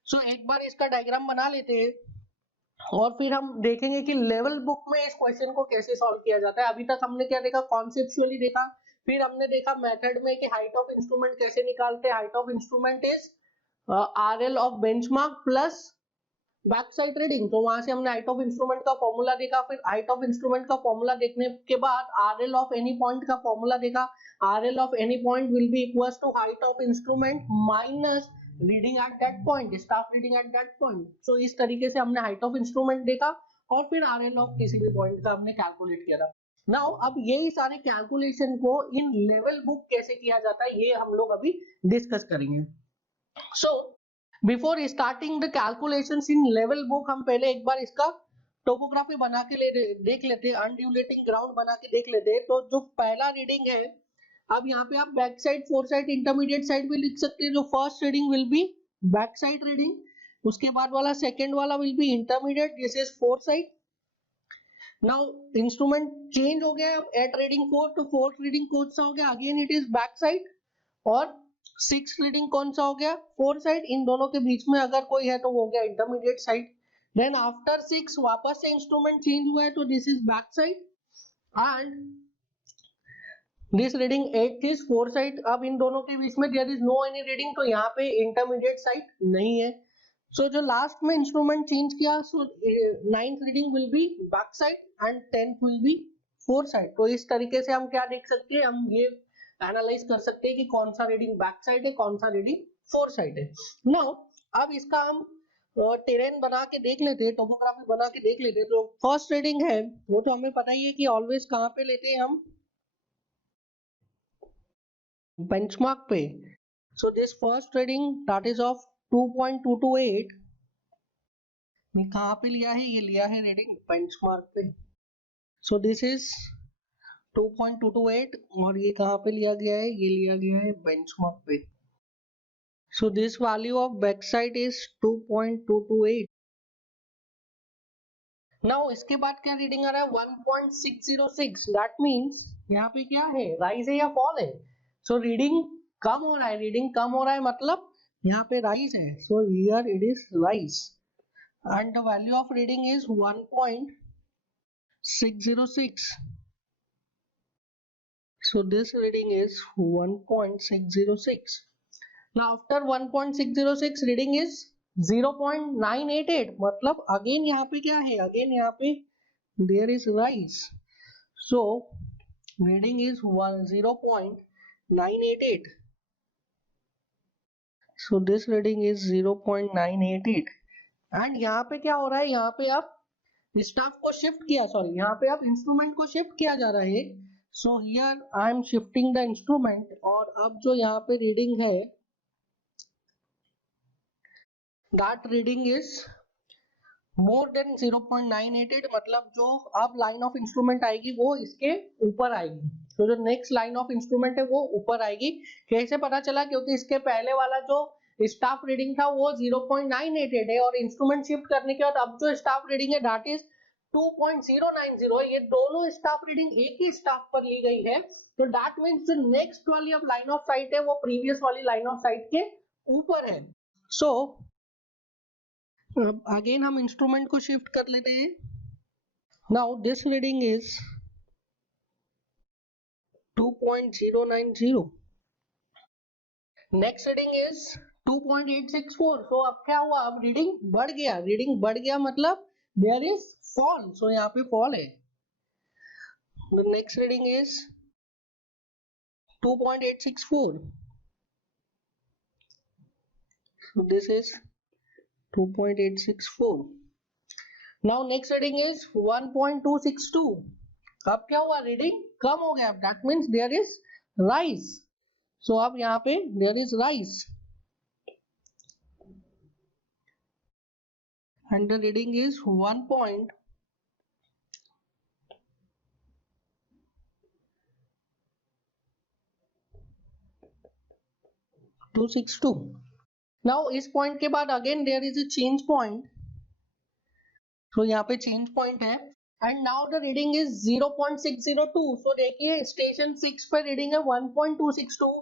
So एक बार इसका डायग्राम बना लेते हैं और फिर हम देखेंगे कि लेवल बुक में इस क्वेश्चन को कैसे सॉल्व किया जाता है. अभी तक हमने क्या देखा, कॉन्सेप्चुअली देखा, फिर हमने देखा मेथड में कि हाइट ऑफ इंस्ट्रूमेंट कैसे निकालते हैं. Height of instrument is RL of benchmark plus back side reading. तो वहां से हमने हाइट ऑफ इंस्ट्रूमेंट का फॉर्मूला देखा. फिर हाइट ऑफ इंस्ट्रूमेंट का फॉर्मूला देखने के बाद RL ऑफ एनी पॉइंट का फॉर्मूला देखा. RL of any point will be equals to height of instrument minus reading at that point, staff reading at that point. So इस तरीके से हमने हाइट ऑफ इंस्ट्रूमेंट देखा और फिर RL ऑफ किसी भी पॉइंट का हमने कैलकुलेट किया था. नाउ अब यही सारे कैलकुलेशन को इन लेवल बुक कैसे किया जाता है ये हम लोग अभी डिस्कस करेंगे. So before starting the calculations in level book हम पहले एक बार इसका टोपोग्राफी बना के देख लेते हैं, अनड्यूलेटिंग ग्राउंड बना के देख लेते हैं. तो जो पहला रीडिंग है, अब यहाँ पे आप back side, four side, intermediate side भी लिख सकते हैं. जो first reading will be back side reading, उसके बाद वाला सेकेंड वाला will be intermediate, this is fore side. Now instrument change हो गया एट रीडिंग 4, तो फोर्थ रीडिंग कौन सा हो गया, again it is back side. और सिक्स रीडिंग कौन सा हो गया, फोर साइड. इन दोनों के बीच में अगर कोई है तो वो हो गया intermediate side. Then after six वापस से इंस्ट्रूमेंट चेंज हुआ है तो this is back side and this reading 8 is fore side. अब इन दोनों के बीच में there is no any reading, तो यहाँ पे इंटरमीडिएट साइड नहीं है. सो जो लास्ट में इंस्ट्रूमेंट चेंज किया, so ninth reading will be back side and 10th will be four side. तो इस तरीके से हम क्या देख सकते हैं, हम ये एनालाइज कर सकते हैं कि कौन सा रीडिंग बैक साइड है, कौन सा रीडिंग फोर साइड है. नाउ अब इसका हम टेरेन बना के देख लेते हैं, टोपोग्राफी बना के देख लेते हैं. तो फर्स्ट रीडिंग है वो तो हमें पता ही है कि ऑलवेज कहाँ पे लेते हैं हम, बेंचमार्क पे. So this first reading that is of 2.228 कहाँ पे लिया है, ये लिया है रीडिंग बेंचमार्क पे. सो दिस इज 2.228 और ये कहाँ पे लिया गया है, ये लिया गया है बेंचमार्क पे. So this value of back side is 2.228. Now इसके बाद क्या रीडिंग आ रहा है, 1.606. दैट मींस यहाँ पे क्या है, राइज है या फॉल है. सो रीडिंग कम हो रहा है, रीडिंग कम हो रहा है मतलब यहाँ पे राइस है, so here it is rice and the value of reading is 1.606. So this reading is 1.606. Now after 1.606 reading is 0.988, मतलब again यहाँ पे क्या है, again यहाँ पे there is rise, so reading is 0.988. So this reading is 0.988 and यहाँ पे क्या हो रहा है, यहाँ पे आप स्टाफ को शिफ्ट किया, सॉरी यहाँ पे आप इंस्ट्रूमेंट को शिफ्ट किया जा रहा है, so here I am shifting the instrument और अब जो यहाँ पे रीडिंग है that reading is more than 0.988, मतलब जो अब लाइन ऑफ इंस्ट्रूमेंट आएगी वो इसके ऊपर आएगी, तो जो नेक्स्ट लाइन ऑफ इंस्ट्रूमेंट है वो ऊपर आएगी। कैसे पता चला, क्योंकि इसके पहले वाला जो स्टाफ रीडिंग था वो 0.988 है और इंस्ट्रूमेंट शिफ्ट करने के बाद अब जो स्टाफ रीडिंग है दैट इज 2.090 है। ये दोनों स्टाफ रीडिंग एक ही स्टाफ पर ली गई है, तो दैट मींस जो नेक्स्ट वाली अब लाइन ऑफ साइट है वो प्रीवियस वाली लाइन ऑफ साइट के ऊपर है। सो अगेन हम इंस्ट्रूमेंट को शिफ्ट कर लेते हैं। Now this reading is 2.090, next reading is 2.864। सो अब क्या हुआ, अब रीडिंग बढ़ गया, रीडिंग बढ़ गया मतलब देयर इज फॉल, सो यहाँ पे फॉल है। The next reading is 2.864, so this is 2.864. now next reading is 1.262, अब क्या हुआ, रीडिंग कम हो गया, that means there is rise, so अब यहाँ पे there is rise and the reading is 1.262. now इस पॉइंट के बाद again there is a change point, तो यहाँ पे चेंज पॉइंट है and now the reading is 0.602। सो देखिए स्टेशन 6 पे रीडिंग है 1.262,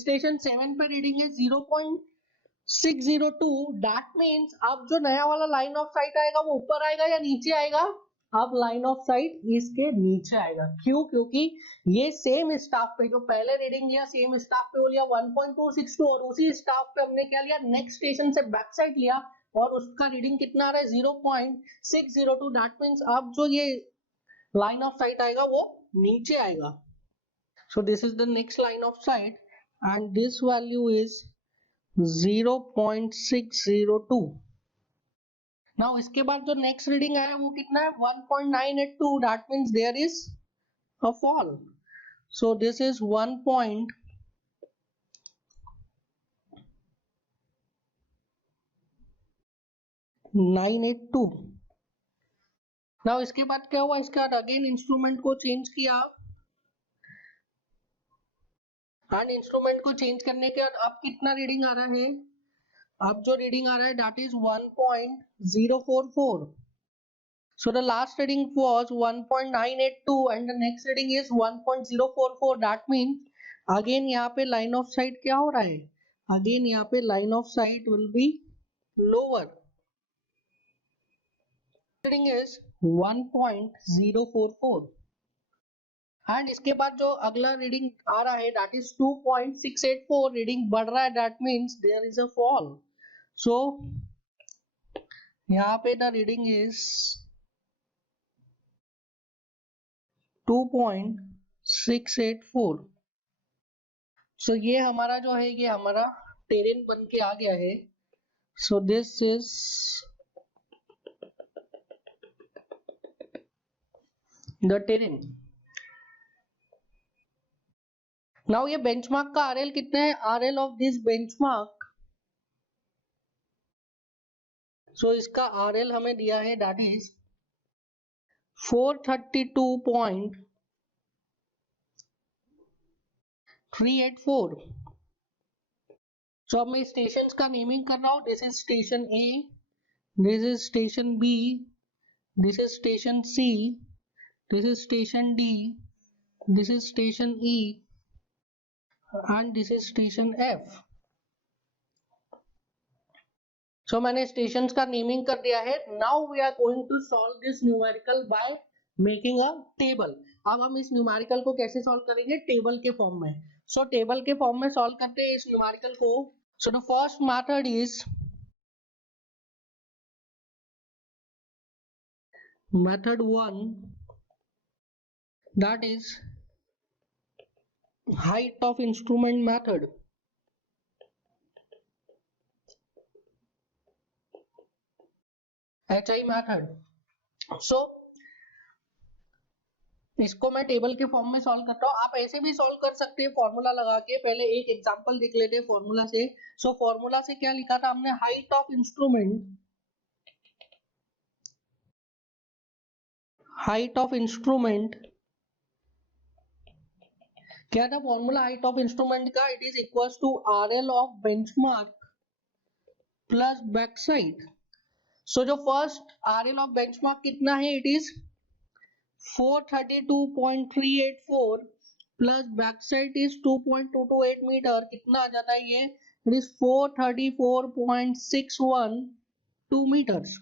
स्टेशन 7 पे रीडिंग है 0.602, दैट मींस अब जो नया वाला लाइन ऑफ साइट आएगा वो ऊपर आएगा या नीचे आएगा, अब लाइन ऑफ साइट इसके नीचे आएगा। क्यों, क्योंकि ये सेम स्टाफ पे जो पहले रीडिंग लिया सेम स्टाफ पे वो लिया 1.262 और उसी स्टाफ पे हमने क्या लिया, नेक्स्ट स्टेशन से बैक साइड लिया और उसका रीडिंग कितना आ रहा है 0.602, दैट मींस अब जो ये लाइन ऑफ साइट आएगा वो नीचे आएगा। सो this is the next line of site and this value is 0.602। Now इसके बाद जो नेक्स्ट रीडिंग आया वो कितना है 1.982, that means there is a fall, so this is 1.982। Now इसके बाद क्या हुआ, इसके बाद अगेन इंस्ट्रूमेंट को चेंज किया एंड इंस्ट्रूमेंट को चेंज करने के बाद अब कितना रीडिंग आ रहा है, अब जो रीडिंग आ रहा है that is 1.044। so the last reading was 1.982 and the next reading is 1.044, that means again यहाँ पे line of sight क्या हो रहा है, again यहाँ पे line of sight will be lower, reading is 1.044 and इसके बाद जो अगला रीडिंग आ रहा है दैट इज 2.684, रीडिंग बढ़ रहा है, that means there is a fall, so यहाँ पे द रीडिंग इज 2.684। सो ये हमारा जो है ये हमारा टेरेन बन के आ गया है, so this is the terrain. Now ये बेंचमार्क का आरएल कितना है, आरएल ऑफ दिस बेंचमार्क, सो इसका आरएल हमें दिया है दैट इज 432.384। सो अब मैं स्टेशन का नेमिंग कर रहा हूं, this is station A, this is station B, this is station C, this is station D, this is station E and this is station F। So मैंने स्टेशंस का नेमिंग कर दिया है. Now we are going to solve this numerical by making a table. अब हम इस न्यूमेरिकल को कैसे सॉल्व करेंगे? टेबल के फॉर्म में. सो टेबल के फॉर्म में सॉल्व करते हैं इस न्यूमेरिकल को. So the first method is method 1, that is height of instrument method. HI method. So इसको मैं टेबल के फॉर्म में सॉल्व करता हूँ. आप ऐसे भी सॉल्व कर सकते हैं फॉर्मूला लगा के. पहले एक एग्जांपल देख लेते हैं फॉर्मूला से. सो फॉर्मूला से क्या लिखा था हमने? Height of instrument, height of instrument क्या था फॉर्मूला हाइट ऑफ इंस्ट्रूमेंट का? It is equals to RL of benchmark plus back side. So जो फर्स्ट RL ऑफ बेंचमार्क कितना है? It is 432.384 plus back side is 2.228 metre. कितना आ जाता है ये? It is 434.612 metres.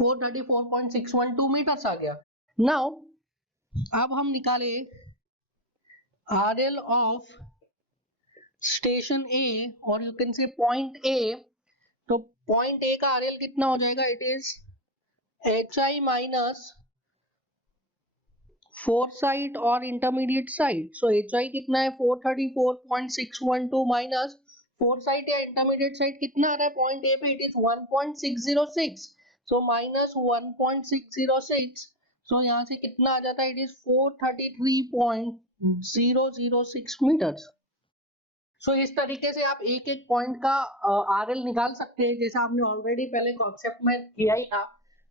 434.612 मीटर्स आ गया. नाउ अब हम निकाले RL ऑफ स्टेशन A और you can say point A. तो पॉइंट A का RL कितना हो जाएगा? It is HI minus four side और इंटरमीडिएट साइड. सो HI कितना है? 434.612 माइनस फोर साइड या इंटरमीडिएट साइड कितना आ रहा है पॉइंट A पे? It is 1.606. So minus 1.606. सो यहाँ से कितना आ जाता है? It is 433.006 metres. सो इस तरीके से आप एक एक पॉइंट का RL निकाल सकते हैं, जैसा हमने ऑलरेडी पहले कॉन्सेप्ट में किया ही था.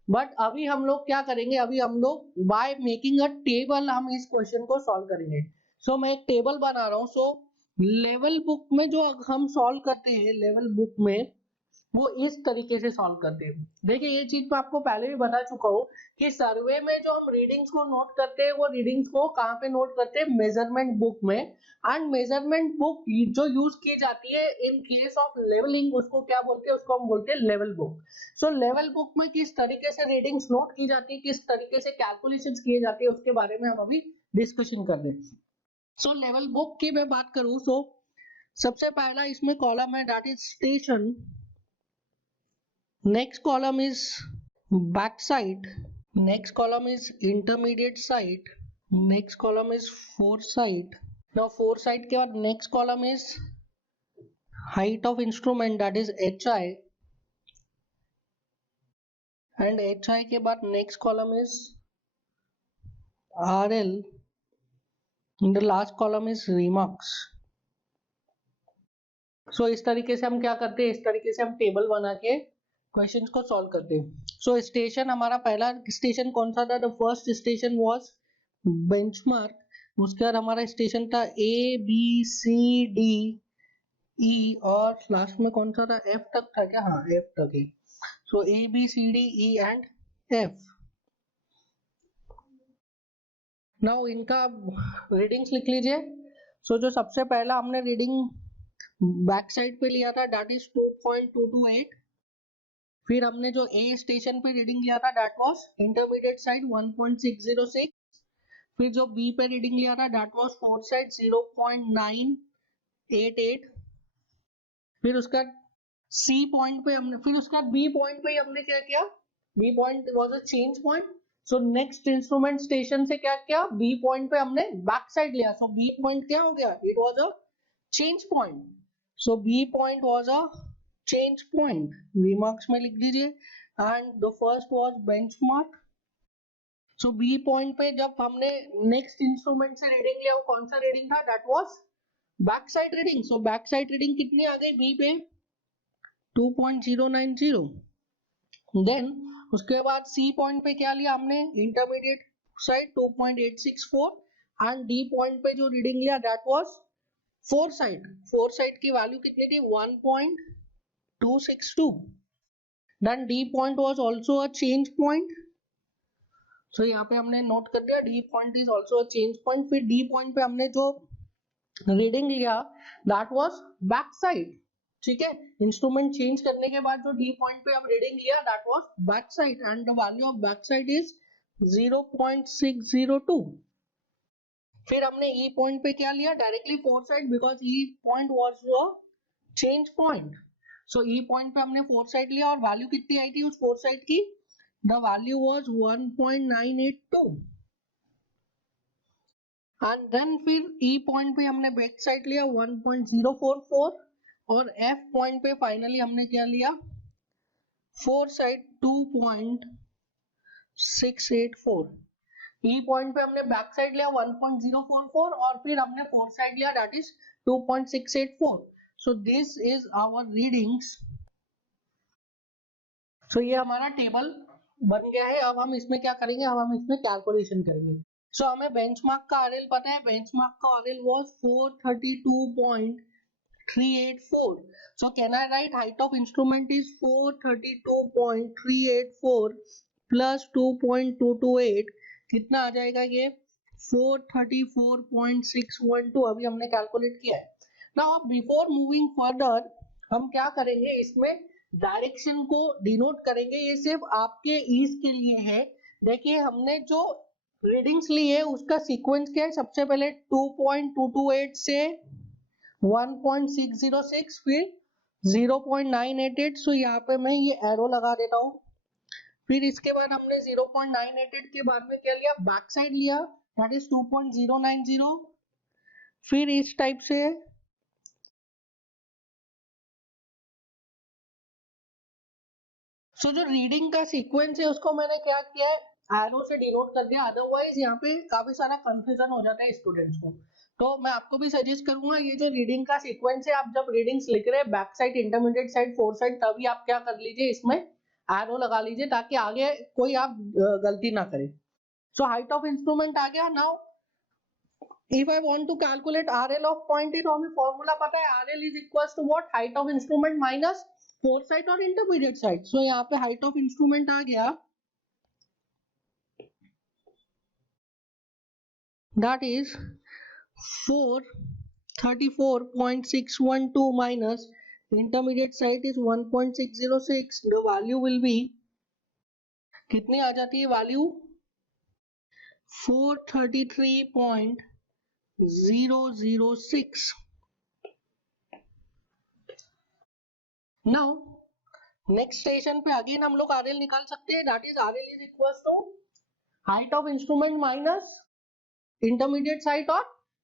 बट अभी हम लोग क्या करेंगे? अभी हम लोग बाय मेकिंग अ टेबल हम इस क्वेश्चन को सॉल्व करेंगे. सो मैं एक टेबल बना रहा हूँ. सो लेवल बुक में जो हम सॉल्व करते हैं, लेवल बुक में वो इस तरीके से सॉल्व करते हैं. देखिए ये चीज मैं आपको पहले भी बता चुका हूँ कि सर्वे में जो हम रीडिंग्स को नोट करते हैं, वो रीडिंग्स को कहाँ पे नोट करते हैं? मेजरमेंट बुक में. एंड मेजरमेंट बुक जो यूज की जाती है इन केस ऑफ लेवलिंग, उसको क्या बोलते हैं? उसको हम बोलते हैं लेवल बुक. सो लेवल बुक में किस तरीके से रीडिंग्स नोट की जाती है, किस तरीके से कैलकुलेशंस किए जाते हैं, उसके बारे में हम अभी डिस्कशन कर रहे हैं. सो लेवल बुक की मैं बात करूं, सो सबसे पहला इसमें कॉलम है, that is station. Next column is back side. Next column is intermediate side. Next column is foresight. Now foresight के बाद next column is height of instrument, that is HI. And HI के बाद next column is RL. And the last column is remarks. So इस तरीके से हम क्या करते हैं? इस तरीके से हम टेबल बना के क्वेश्चंस को सॉल्व करते हैं. सो स्टेशन, हमारा पहला स्टेशन कौन सा था? The first station was benchmark. उसके बाद हमारा स्टेशन था ABCDE और लास्ट में कौन सा था? F तक था क्या? हाँ F तक है. सो ABCDE एंड F. नाउ इनका रीडिंग्स लिख लीजिए. सो जो सबसे पहला हमने रीडिंग बैक साइड पे लिया था, दैट इज 2.228. फिर हमने जो A स्टेशन पे रीडिंग लिया था, दैट वाज इंटरमीडिएट साइड 1.606. फिर जो B पे रीडिंग लिया था, दैट वाज फोर्थ साइड 0.988. फिर उसका C पॉइंट पे हमने, फिर उसका B पॉइंट पे हमने क्या किया? B point was a change point. So next instrument station से क्या किया? B पॉइंट पे हमने बैक साइड लिया. सो B पॉइंट क्या हो गया? It was a change point. So B point was a change point. Remarks में लिख दीजिए. And the first was benchmark. So B point पे जब हमने नेक्स्ट इंस्ट्रूमेंट से रीडिंग लिया, वो कौन सा रीडिंग था? That was back side reading. So back side reading कितनी आ गई B पे? 2.090. देन उसके बाद C पॉइंट पे क्या लिया हमने? Intermediate side 2.864. And D point पे जो रीडिंग लिया, that was four side. Four side की वैल्यू कितनी थी? 1.262. Then D point was also a change point. So यहाँ पे हमने नोट कर दिया D point is also a change point. फिर D point पे हमने जो रीडिंग लिया दैट वाज बैक साइड, ठीक है। इंस्ट्रूमेंट चेंज करने के बाद जो डी पॉइंट पे अब रीडिंग लिया that was back side and the value of back side is 0.602। फिर हमने ई पॉइंट पे क्या लिया, directly four side, because E point was a change point. So E point पे हमने फोर साइड लिया और वैल्यू कितनी आई थी उस फोर साइड की, the value was 1.982। And then फिर ई पॉइंट पे हमने बैक साइड लिया 1.044 और एफ पॉइंट पे फाइनली हमने क्या लिया, फोर साइड 2.684। ई पॉइंट पे हमने बैक साइड लिया 1.044 और फिर हमने फोर साइड लिया that is 2.684। So this is our readings. सो ये हमारा टेबल बन गया है। अब हम इसमें क्या करेंगे, अब हम इसमें कैलकुलेशन करेंगे। सो हमें बेंचमार्क का आरएल पता है, बेंचमार्क का RL was 432.384। So can I right height of instrument is 432.384 plus 2.228, कितना आ जाएगा ये 434.612। अभी हमने कैलकुलेट किया है। नाउ बिफोर मूविंग फर्दर हम क्या करेंगे, इसमें डायरेक्शन को डिनोट करेंगे। ये सिर्फ आपके ईज के लिए है। देखिए हमने जो रीडिंग्स ली है उसका सीक्वेंस क्या है, सबसे पहले 2.228 से 1.606 फिर 0.988। सो यहाँ पे मैं ये एरो लगा देता हूँ। फिर इसके बाद हमने 0.988 के बाद में क्या लिया, बैक साइड लिया दैट इज 2.090। फिर इस टाइप से जो रीडिंग का सीक्वेंस है उसको मैंने क्या किया है, एरो से डिनोट कर दिया। अदरवाइज यहाँ पे काफी सारा कंफ्यूजन हो जाता है स्टूडेंट्स को। तो मैं आपको भी सजेस्ट करूंगा ये जो रीडिंग का सीक्वेंस है, आप जब रीडिंग्स लिख रहे हैं back side, intermediate side, four side, तभी आप क्या कर लीजिए, इसमें एरो लगा लीजिए ताकि आगे कोई आप गलती ना करें। सो हाइट ऑफ इंस्ट्रूमेंट आ गया। Now if I want to calculate RL of point है तो हमें फॉर्मूला पता है, RL is equals to what, height of instrument minus four side और इंटरमीडिएट साइड। सो यहाँ पे हाइट ऑफ इंस्ट्रूमेंट आ गया that is 434.612 minus intermediate side is 1.606। the value will be, कितनी आ जाती है वैल्यू, 433.006। नाउ नेक्स्ट स्टेशन पे अगेन हम लोग आरएल निकाल सकते हैं, that is RL is equal to height of instrument minus intermediate side और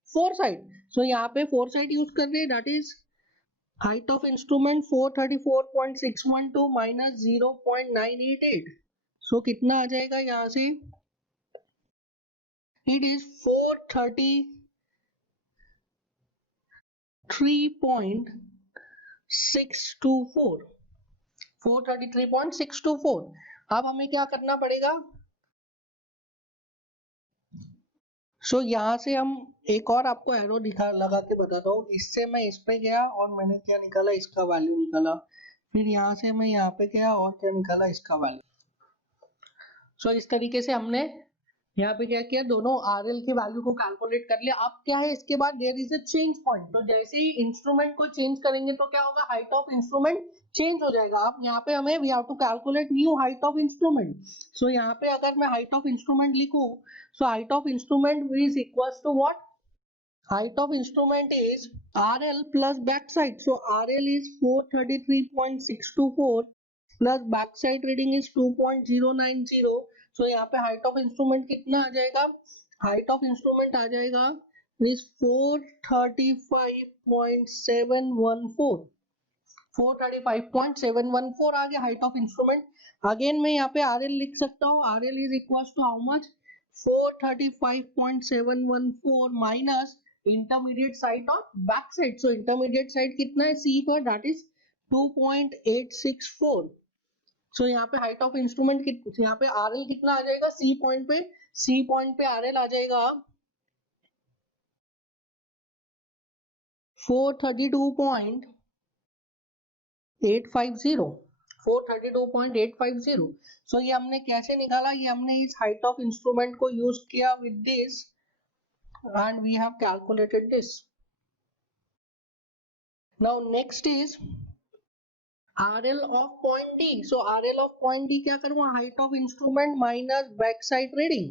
फोर साइड। सो यहाँ पे फोर साइड यूज कर रहे हैं, that is height of instrument 434.612 minus 0.988। So कितना आ जाएगा यहाँ से, इट इज 433.624। 433.624। अब हमें क्या करना पड़ेगा, सो यहाँ से हम एक और आपको एरो दिखा लगा के बताता हूँ। इससे मैं इस पे गया और मैंने क्या निकाला, इसका वैल्यू निकाला। फिर यहाँ से मैं यहाँ पे गया और क्या निकाला, इसका वैल्यू। सो इस तरीके से हमने यहाँ पे क्या किया, दोनों आरएल की वैल्यू को कैलकुलेट कर लिया। अब क्या है, इसके बाद there is a change point. तो जैसे ही इंस्ट्रूमेंट को चेंज करेंगे तो क्या होगा, हाइट ऑफ इंस्ट्रूमेंट चेंज हो जाएगा। अब यहाँ पे हमें we have to calculate new height of instrument. So यहाँ पे अगर मैं हाइट ऑफ इंस्ट्रूमेंट लिखूं, so height of instrument is equals to what, height of instrument is RL plus backside. So RL is 433.624 plus backside reading is 2.090. So यहाँ पे height of instrument कितना आ जाएगा, height of instrument आ जाएगा is 435.714। 435.714 आ गया हाइट ऑफ इंस्ट्रूमेंट। अगेन मैं यहाँ पे RL लिख सकता हूँ, RL is equals to how much, 435.714 minus intermediate side और बैक साइड। सो इंटरमीडिएट साइड कितना है, सी पर, दैट इज 2.864। सो यहाँ पे हाइट ऑफ इंस्ट्रूमेंट यहाँ पे आरएल कितना आ जाएगा, सी पॉइंट पे आरएल आ जाएगा 432.850। 432.850। सो ये हमने कैसे निकाला, ये हमने इस हाइट ऑफ इंस्ट्रूमेंट को यूज किया with this and we have calculated this। Now next is RL of point D. So RL of point D क्या करूँगा, height of instrument minus backside reading.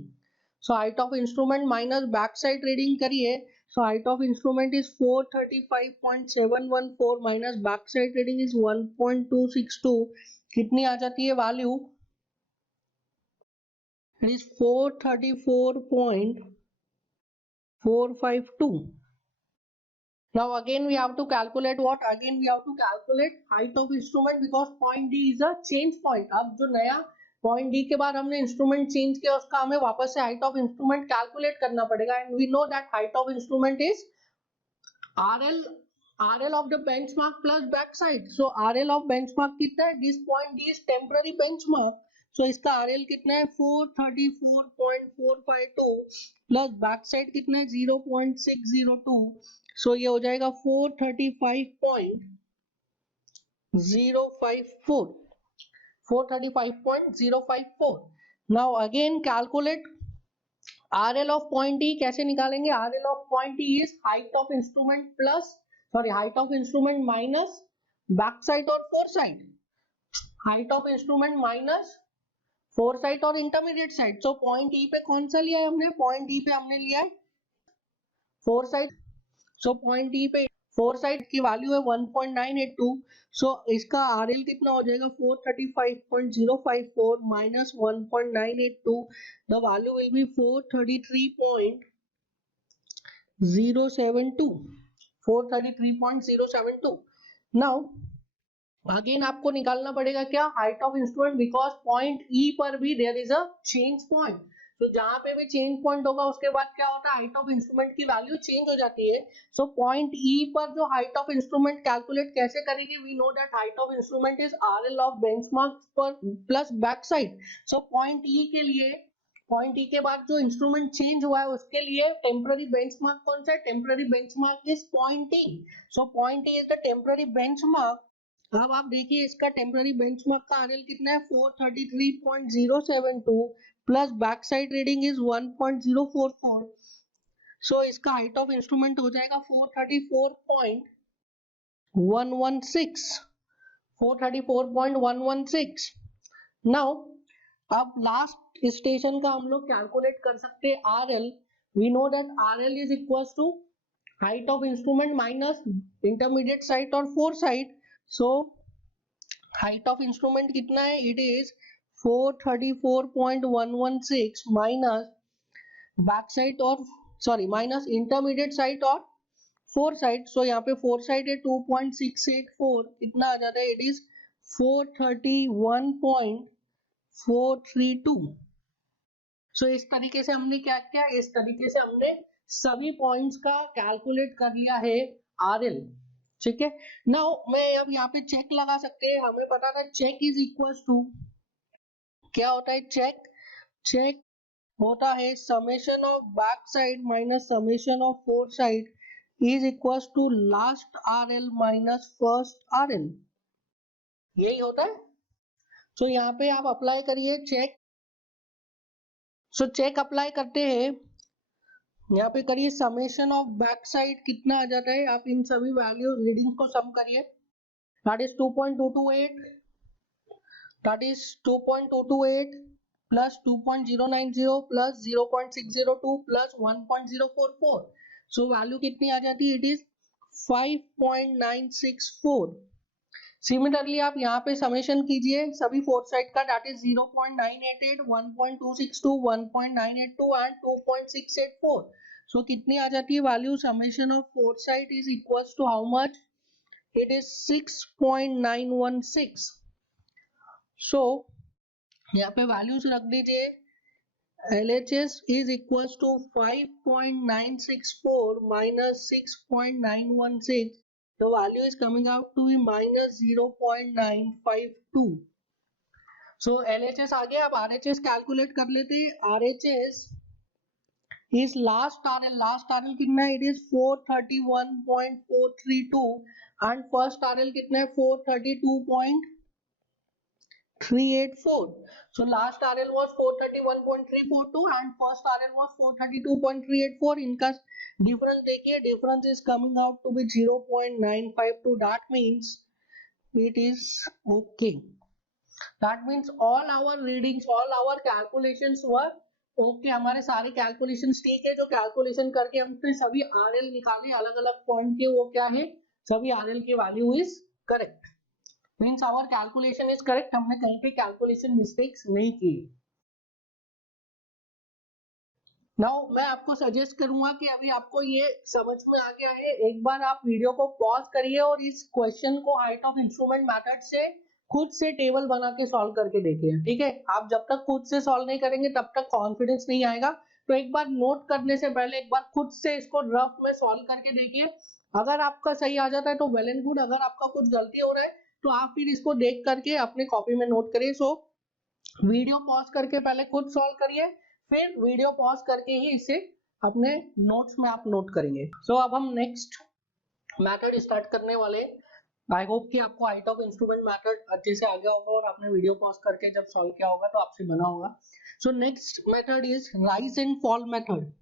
So height of instrument minus backside reading करिए. So height of instrument is 435.714 minus backside reading is 1.262. कितनी आ जाती है value? It is 434.452. Now again we have to calculate what? Again we have to calculate height of instrument because point D is a change point. अब जो नया point D के बाद हमने instrument change किया उसका हमें वापस से height of instrument calculate करना पड़ेगा and we know that height of instrument is RL of the benchmark plus backside. So RL of benchmark कितना है? This point D is temporary benchmark. So इसका RL कितना है? 434.452 प्लस backside कितना है? 0.602. So ये हो जाएगा 435.054. 435.054. Now again calculate RL of point D. कैसे निकालेंगे? RL of point D is height of instrument height of instrument minus backside और foresight. Height of instrument minus foresight और intermediate side. So point E पे कौन सा लिया है हमने? Point E पे हमने लिया है foresight. So point E पे foresight की वैल्यू है 1.982. So इसका RL कितना हो जाएगा? 435.054 minus 1.982. The value will be 433.072. 433.072. Now again आपको निकालना पड़ेगा क्या? Height of instrument, because point E पर भी there is a change point. तो जहां पे भी चेंज पॉइंट होगा उसके बाद क्या होता है? हाइट ऑफ इंस्ट्रूमेंट की वैल्यू चेंज हो जाती है. सो पॉइंट ई पर जो हाइट ऑफ इंस्ट्रूमेंट कैलकुलेट कैसे करेंगे? We know that height of instrument is RL of benchmark पर plus back side. So point E के लिए, पॉइंट ई के बाद जो इंस्ट्रूमेंट चेंज हुआ है उसके लिए टेम्पररी बेंचमार्क कौन सा है? Temporary benchmark is point E. So point E is the temporary benchmark. अब आप देखिए इसका टेम्पररी बेंचमार्क का आरएल कितना है? 433.072 plus back side reading is 1.044. सो इसका हाइट ऑफ इंस्ट्रूमेंट हो जाएगा 434.116. 434.116. नाउ अब लास्ट स्टेशन का हम लोग कैलकुलेट कर सकते हैं RL. We know that RL is equal to height of instrument minus intermediate side और fore side. So height of instrument कितना है? It is 434.116 minus backside और minus intermediate side और foresight. So यहाँ पे foresight है 2.684. कितना आ जाता है? It is 431.432. So इस तरीके से हमने क्या किया? इस तरीके से हमने सभी पॉइंट्स का कैलकुलेट कर लिया है RL. ठीक है. नाउ मैं अब यहाँ पे चेक लगा सकते हैं. हमें पता था चेक इज इक्वल टू क्या होता है? चेक होता है summation of back side minus summation of fore side is equal to last RL minus first RL. यही होता है. तो यहाँ पे आप अप्लाई करिए चेक. सो चेक अप्लाई करते हैं. यहाँ पे करिए समेशन ऑफ बैक साइड कितना आ जाता है? आप इन सभी वैल्यूज रीडिंग को सम करिए. That is 2.228, that is 2.228 plus 2.090 plus 0.602 plus 1.044. So value कितनी आ जाती है? It is 5.964. सिमिलरली आप यहाँ पे समेशन कीजिए सभी फोर साइड का. That is 0.988, 1.262, 1.982 and 2.684. सो कितनी आ जाती है value? Summation of fore side is equal to how much? It is 6.916. So यहाँ पे वैल्यूज रख दीजिए. LHS is equals to 5.964 minus 6.916. The value is coming out to be minus 0.952. So LHS आ गया. अब RHS कैलकुलेट कर लेते हैं. RHS is last RL. Last RL कितना है? It is 431.432 and first RL कितना है? 432.3. 384. So last RL was 431.342 and first RL was 432.384. इनका difference देखिए, difference is coming out to be 0.952. That means it is okay. That means all our readings, all our calculations were okay. हमारे सारे calculations ठीक है. जो calculation करके हमने सभी RL निकाले अलग अलग point के, वो क्या है, सभी RL की value is correct. Means our calculation is correct. हमने कहीं पे कैलकुलेशन मिस्टेक्स नहीं की. नाउ मैं आपको सजेस्ट करूंगा कि अभी आपको ये समझ में आ गया है, एक बार आप वीडियो को पॉज करिए और इस क्वेश्चन को हाइट ऑफ इंस्ट्रूमेंट मेथड से खुद से टेबल बना के सॉल्व करके देखिए. ठीक है, आप जब तक खुद से सॉल्व नहीं करेंगे तब तक कॉन्फिडेंस नहीं आएगा. तो एक बार नोट करने से पहले एक बार खुद से इसको रफ में सॉल्व करके देखिए. अगर आपका सही आ जाता है तो वेल एंड गुड. अगर आपका कुछ गलती हो रहा है तो आप फिर इसको देख करके अपने कॉपी में नोट करिए. सो वीडियो पॉज करके पहले खुद सॉल्व करिए, फिर वीडियो पॉज करके ही इसे अपने नोट्स में आप नोट करेंगे. सो अब हम नेक्स्ट मेथड स्टार्ट करने वाले. आई होप कि आपको हाइट ऑफ इंस्ट्रूमेंट मेथड अच्छे से आ गया होगा और आपने वीडियो पॉज करके जब सॉल्व किया होगा तो आपसे बना होगा. So next method is rise and fall method.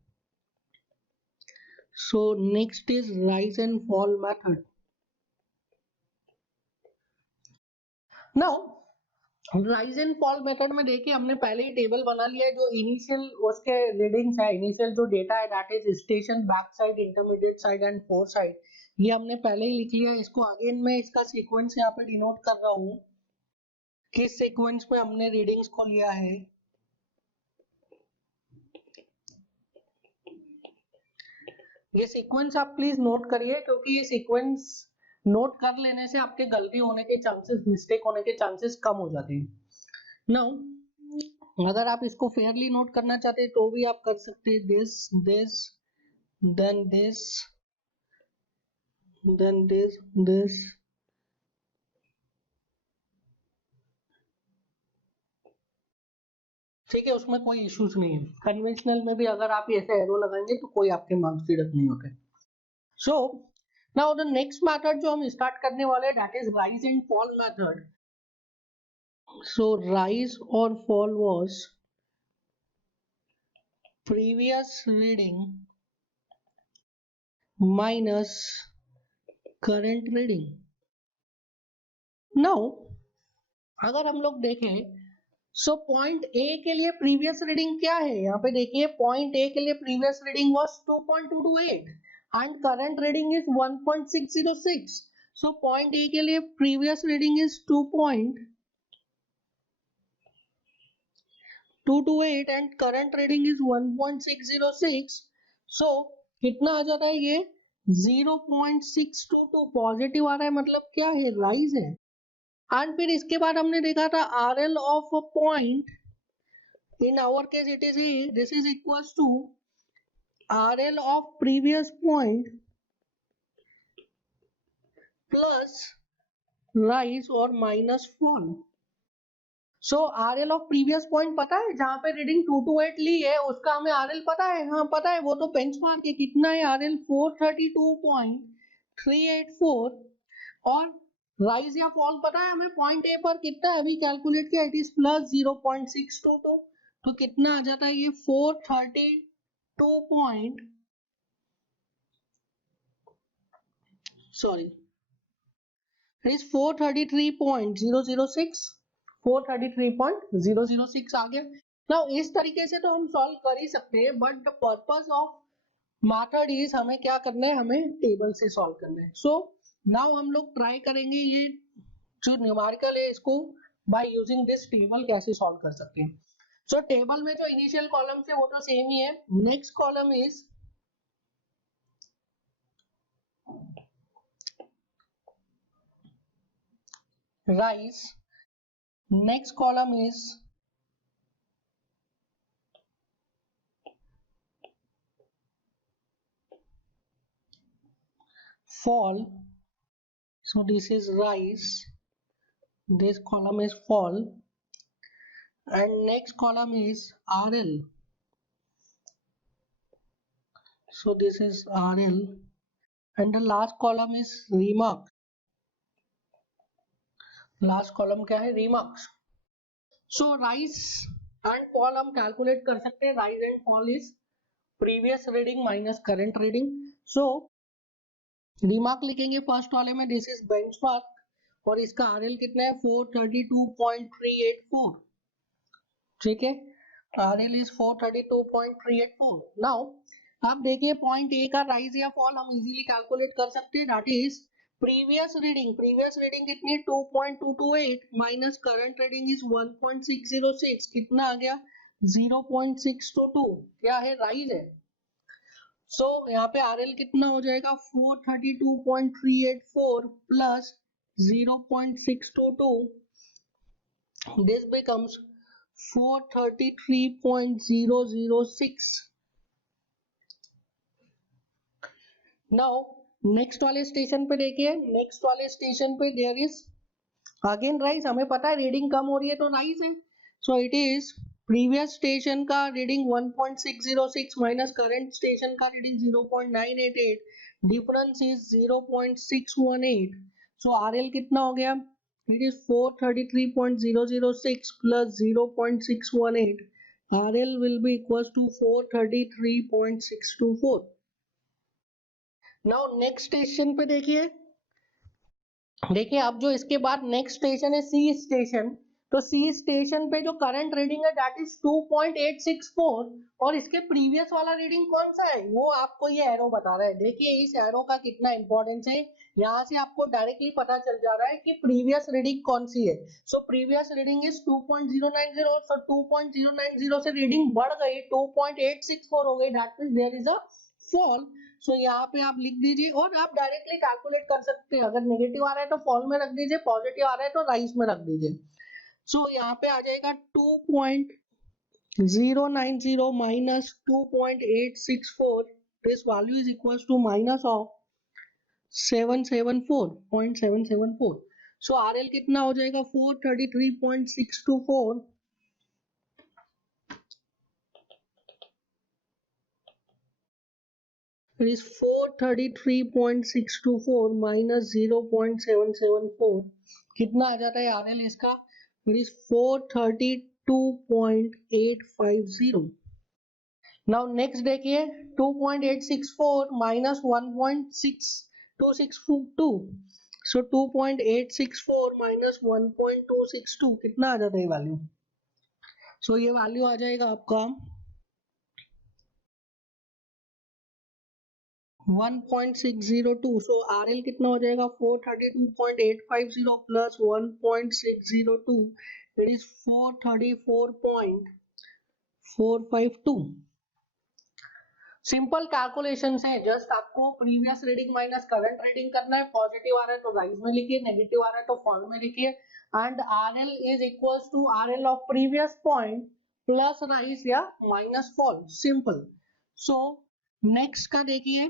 So next is rise and fall method. Now rise and fall method में देखिए हमने पहले ही टेबल बना लिया है. जो इनिशियल उसके रीडिंग्स है, इनिशियल जो डेटा है that is station, back side, intermediate side and four side, ये हमने पहले ही लिख लिया है. इसको अगेन मैं इसका सीक्वेंस यहाँ पे डिनोट कर रहा हूँ, किस सीक्वेंस में हमने रीडिंग्स को लिया है. ये सीक्वेंस आप प्लीज नोट करिए, क्योंकि ये सीक्वेंस नोट कर लेने से आपके गलती होने के चांसेस, मिस्टेक होने के चांसेस कम हो जाते हैं. नाउ अगर आप इसको फेयरली नोट करना चाहते हैं तो भी आप कर सकते हैं. This this then this then this. ठीक है, उसमें कोई इश्यूज नहीं है. कन्वेंशनल में भी अगर आप ऐसे एरो लगाएंगे तो कोई आपके मार्क्स डिडक्ट नहीं होते. So now the next method जो हम स्टार्ट करने वाले हैं that is rise and fall method. So rise or fall was previous reading minus current reading. Now अगर हम लोग देखें, सो पॉइंट ए के लिए प्रीवियस रीडिंग क्या है, यहाँ पे देखिए पॉइंट ए के लिए previous reading was 2.228 and current reading is 1.606. So point A के लिए previous reading is 2.228 and current reading is 1.606. so कितना आ जाता है ये 0.622. पॉजिटिव आ रहा है मतलब क्या है, राइज है. एंड फिर इसके बाद हमने देखा था RL of a point, in our case it is this is equals to RL of previous point plus rise और minus fall. So RL of previous point पता है, जहां पे रीडिंग 228 ली है उसका हमें RL पता है. हाँ पता है, वो तो बेंचमार्क है. कितना है RL, 432.384. और राइज या फॉल पता है हमें पॉइंट ए पर कितना है, अभी कैलकुलेट किया, इट इज प्लस 0.622. तो कितना आ जाता है ये 432 पॉइंट, सॉरी इट इज 433.006. 433.006 आ गया. नाउ इस तरीके से तो हम सॉल्व कर ही सकते हैं, but the purpose of method is हमें क्या करना है, हमें टेबल से सॉल्व करना है. सो नाउ हम लोग ट्राई करेंगे ये जो न्यूमेरिकल है इसको बाय यूजिंग दिस टेबल कैसे सॉल्व कर सकते हैं. सो टेबल में जो इनिशियल कॉलम है वो तो सेम ही है. Next column is rise, next column is fall. So this is rise, this column is fall, and next column is RL. So this is RL, and the last column is remark. Last column क्या है, remarks. So rise and fall हम कैलकुलेट कर सकते हैं. Rise and fall is previous reading minus current reading. So remark लिखेंगे फर्स्ट वाले में, दिस इज बेंचमार्क और इसका आरएल कितना है 432.384. ठीक है, आरएल इज 432.384. नाउ आप देखिए पॉइंट ए का राइज या फॉल हम इजीली कैलकुलेट कर सकते हैं. दैट इज प्रीवियस रीडिंग कितनी है 2.228 माइनस करंट रीडिंग इज 1.606. कितना आ गया 0.622. क्या है राइज है. सो यहाँ पे आरएल कितना हो जाएगा 432.384 plus 0.622. This becomes 433.006. Now next वाले स्टेशन पे देखिए, नेक्स्ट वाले स्टेशन पे देयर इज अगेन राइज. हमें पता है रीडिंग कम हो रही है तो राइज है. So it is previous station का रीडिंग 1.606 माइनस करंट स्टेशन का reading 0.988. Difference is 0.618. So RL कितना हो गया, it is 433.006 plus 0.618. RL will be equals to 433.624. Now next station पे देखिए, अब जो इसके बाद नेक्स्ट स्टेशन है सी स्टेशन. तो सी स्टेशन पे जो करंट रीडिंग है दैट इज 2.864 और इसके प्रीवियस वाला रीडिंग कौन सा है वो आपको ये एरो बता रहा है. देखिए इस एरो का कितना इंपॉर्टेंस है, यहाँ से आपको डायरेक्टली पता चल जा रहा है कि प्रीवियस रीडिंग कौन सी है. So previous reading is 2.090. So 2.090 से रीडिंग बढ़ गई 2.864 हो गई. That means there is a fall. So यहाँ पे आप लिख दीजिए और आप डायरेक्टली कैलकुलेट कर सकते हैं. अगर नेगेटिव आ रहा है तो फॉल में रख दीजिए, पॉजिटिव आ रहा है तो राइज में रख दीजिए. सो यहाँ पे आ जाएगा 2.090 minus 2.864. This value is equals to minus of 774.774. So RL कितना हो जाएगा 433.624. It is 433.624 minus 0.774. कितना आ जाता है आरएल इसका, it is 432.850. Now next देखिए 2.864 minus 1.6262. So 2.864 minus 1.262 कितना आ जाता है वैल्यू. सो ये वैल्यू आ जाएगा आपका 1.602. सो आरएल कितना हो जाएगा 432.850 plus 1.602. It is 434.452. Simple calculation है. जस्ट आपको previous reading minus current reading करना है. पॉजिटिव आ रहा है तो राइज में लिखिए, नेगेटिव आ रहा है तो फॉल में लिखिए. And RL is equals to RL of previous point plus rise या minus fall. Simple. So next का देखिए,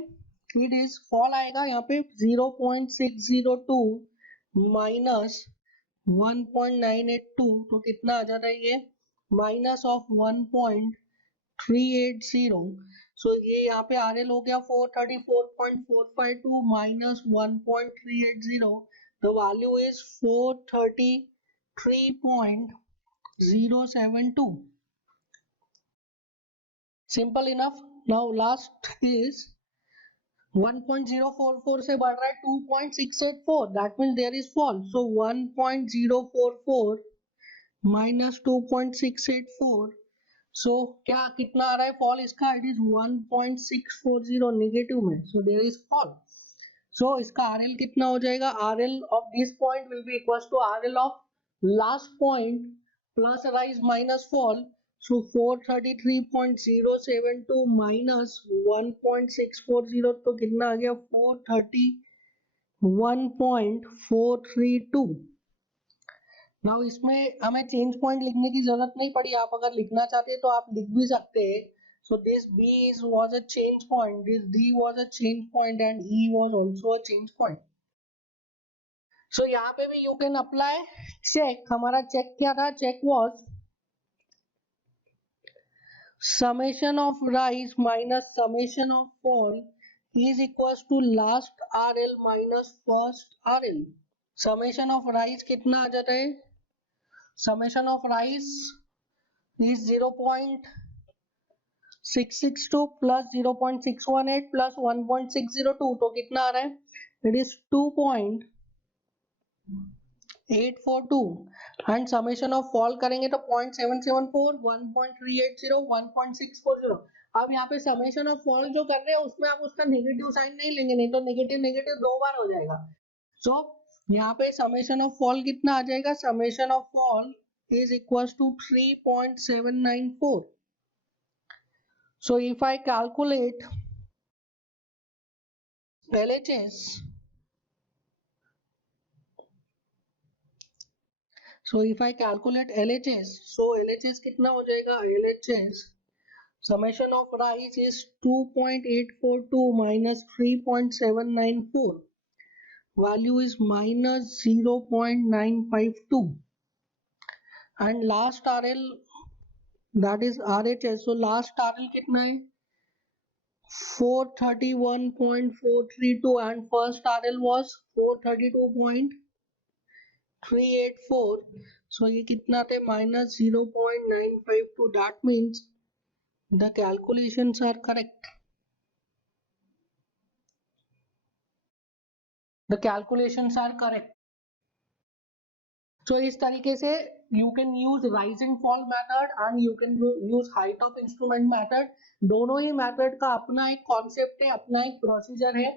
इट इज फॉल आएगा यहाँ पे 0.602 माइनस 1.982. तो कितना आ जाता है ये माइनस ऑफ 1.380. सो ये यहाँ पे आरएल हो गया 434.452 minus 1.380. The value is 433.072. Simple enough. Now last is 1.044 से बढ़ रहा है 2.684. That means there is fall. So 1.044 minus 2.684. So क्या कितना आ रहा है फॉल इसका, इट इज 1.640 नेगेटिव में. So there is fall. So इसका आरएल कितना हो जाएगा, RL of this point will be equals to RL of last point plus rise minus fall. So 433.072 minus 1.640 तो कितना आ गया 431.432. नाउ इसमें हमें चेंज पॉइंट लिखने की जरूरत नहीं पड़ी. आप अगर लिखना चाहते हैं तो आप लिख भी सकते हैं. So this B was a change point, this D was a change point and E was also a change point. So यहाँ पे भी you can apply check. हमारा चेक क्या था, check was summation of rise minus summation of fall is equals to last RL minus first RL. summation of rise कितना आ जाता है summation of rise is 0.662 plus 0.618 plus 1.602, तो कितना आ रहा है? It is 2.842 and summation of fall करेंगे तो 0.774, 1.380, 1.640। अब यहाँ पे समेशन ऑफ फॉल जो कर रहे हैं उसमें आप उसका नेगेटिव साइन नहीं लेंगे, नहीं तो नेगेटिव नेगेटिव दो बार हो जाएगा। सो यहाँ पे समेशन ऑफ फॉल कितना आ जाएगा? Summation of fall is equals to 3.794. So if I calculate LHS, so LHS कितना हो जाएगा? LHS summation of rise is 2.842 minus 3.794. Value is minus 0.952. And last RL, that is RHS. So last RL कितना है? 431.432 and first RL was 432.384. So ये कितना थे? minus 0.952. That means the calculations are correct. The calculations are correct. So इस तरीके से you can use rise and fall method and you can use height of instrument method. दोनों ही मेथड का अपना एक कॉन्सेप्ट है, अपना एक प्रोसीजर है।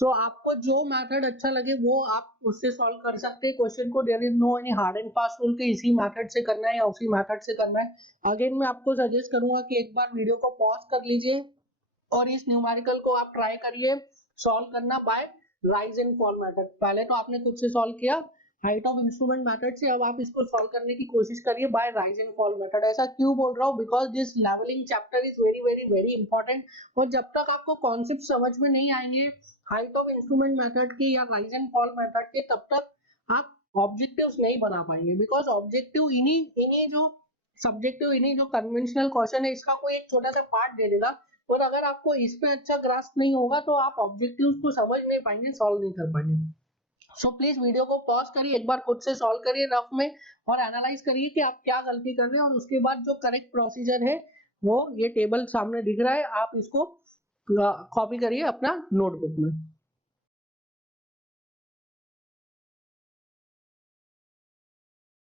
सो आपको जो मेथड अच्छा लगे वो आप उससे सॉल्व कर सकते हैं क्वेश्चन को। There is no any hard and fast rule के इसी मेथड से करना है या उसी मेथड से करना है। अगेन मैं आपको सजेस्ट करूंगा कि एक बार वीडियो को पॉज कर लीजिए और इस न्यूमेरिकल को आप ट्राई करिए सॉल्व करना by rise and fall method. पहले तो आपने खुद से सॉल्व किया हाइट ऑफ इंस्ट्रूमेंट मेथड से, अब आप इसको सॉल्व करने की कोशिश करिए by rise and fall method. ऐसा क्यों बोल रहा हूँ? Because this levelling chapter is very very very important. और जब तक आपको कॉन्सेप्ट समझ में नहीं आएंगे हाइट ऑफ इंस्ट्रूमेंट मेथड के या राइज एंड फॉल मेथड के, तब तक आप ऑब्जेक्टिव्स नहीं बना पाएंगे। बिकॉज ऑब्जेक्टिव इन्हीं जो सब्जेक्टिव इन्हीं जो कन्वेंशनल क्वेश्चन है इसका कोई एक छोटा सा पार्ट दे देगा, और अगर आपको इस पे अच्छा ग्रास्प नहीं होगा तो आप ऑब्जेक्टिव्स को समझ नहीं पाएंगे, सॉल्व नहीं कर पाएंगे। सो प्लीज वीडियो को पॉज करिए, एक बार खुद से सॉल्व करिए रफ में और एनालाइज करिए कि आप क्या गलती कर रहे हैं, और उसके बाद जो करेक्ट प्रोसीजर है वो ये टेबल सामने दिख रहा है, आप इसको कॉपी करिए अपना नोटबुक में।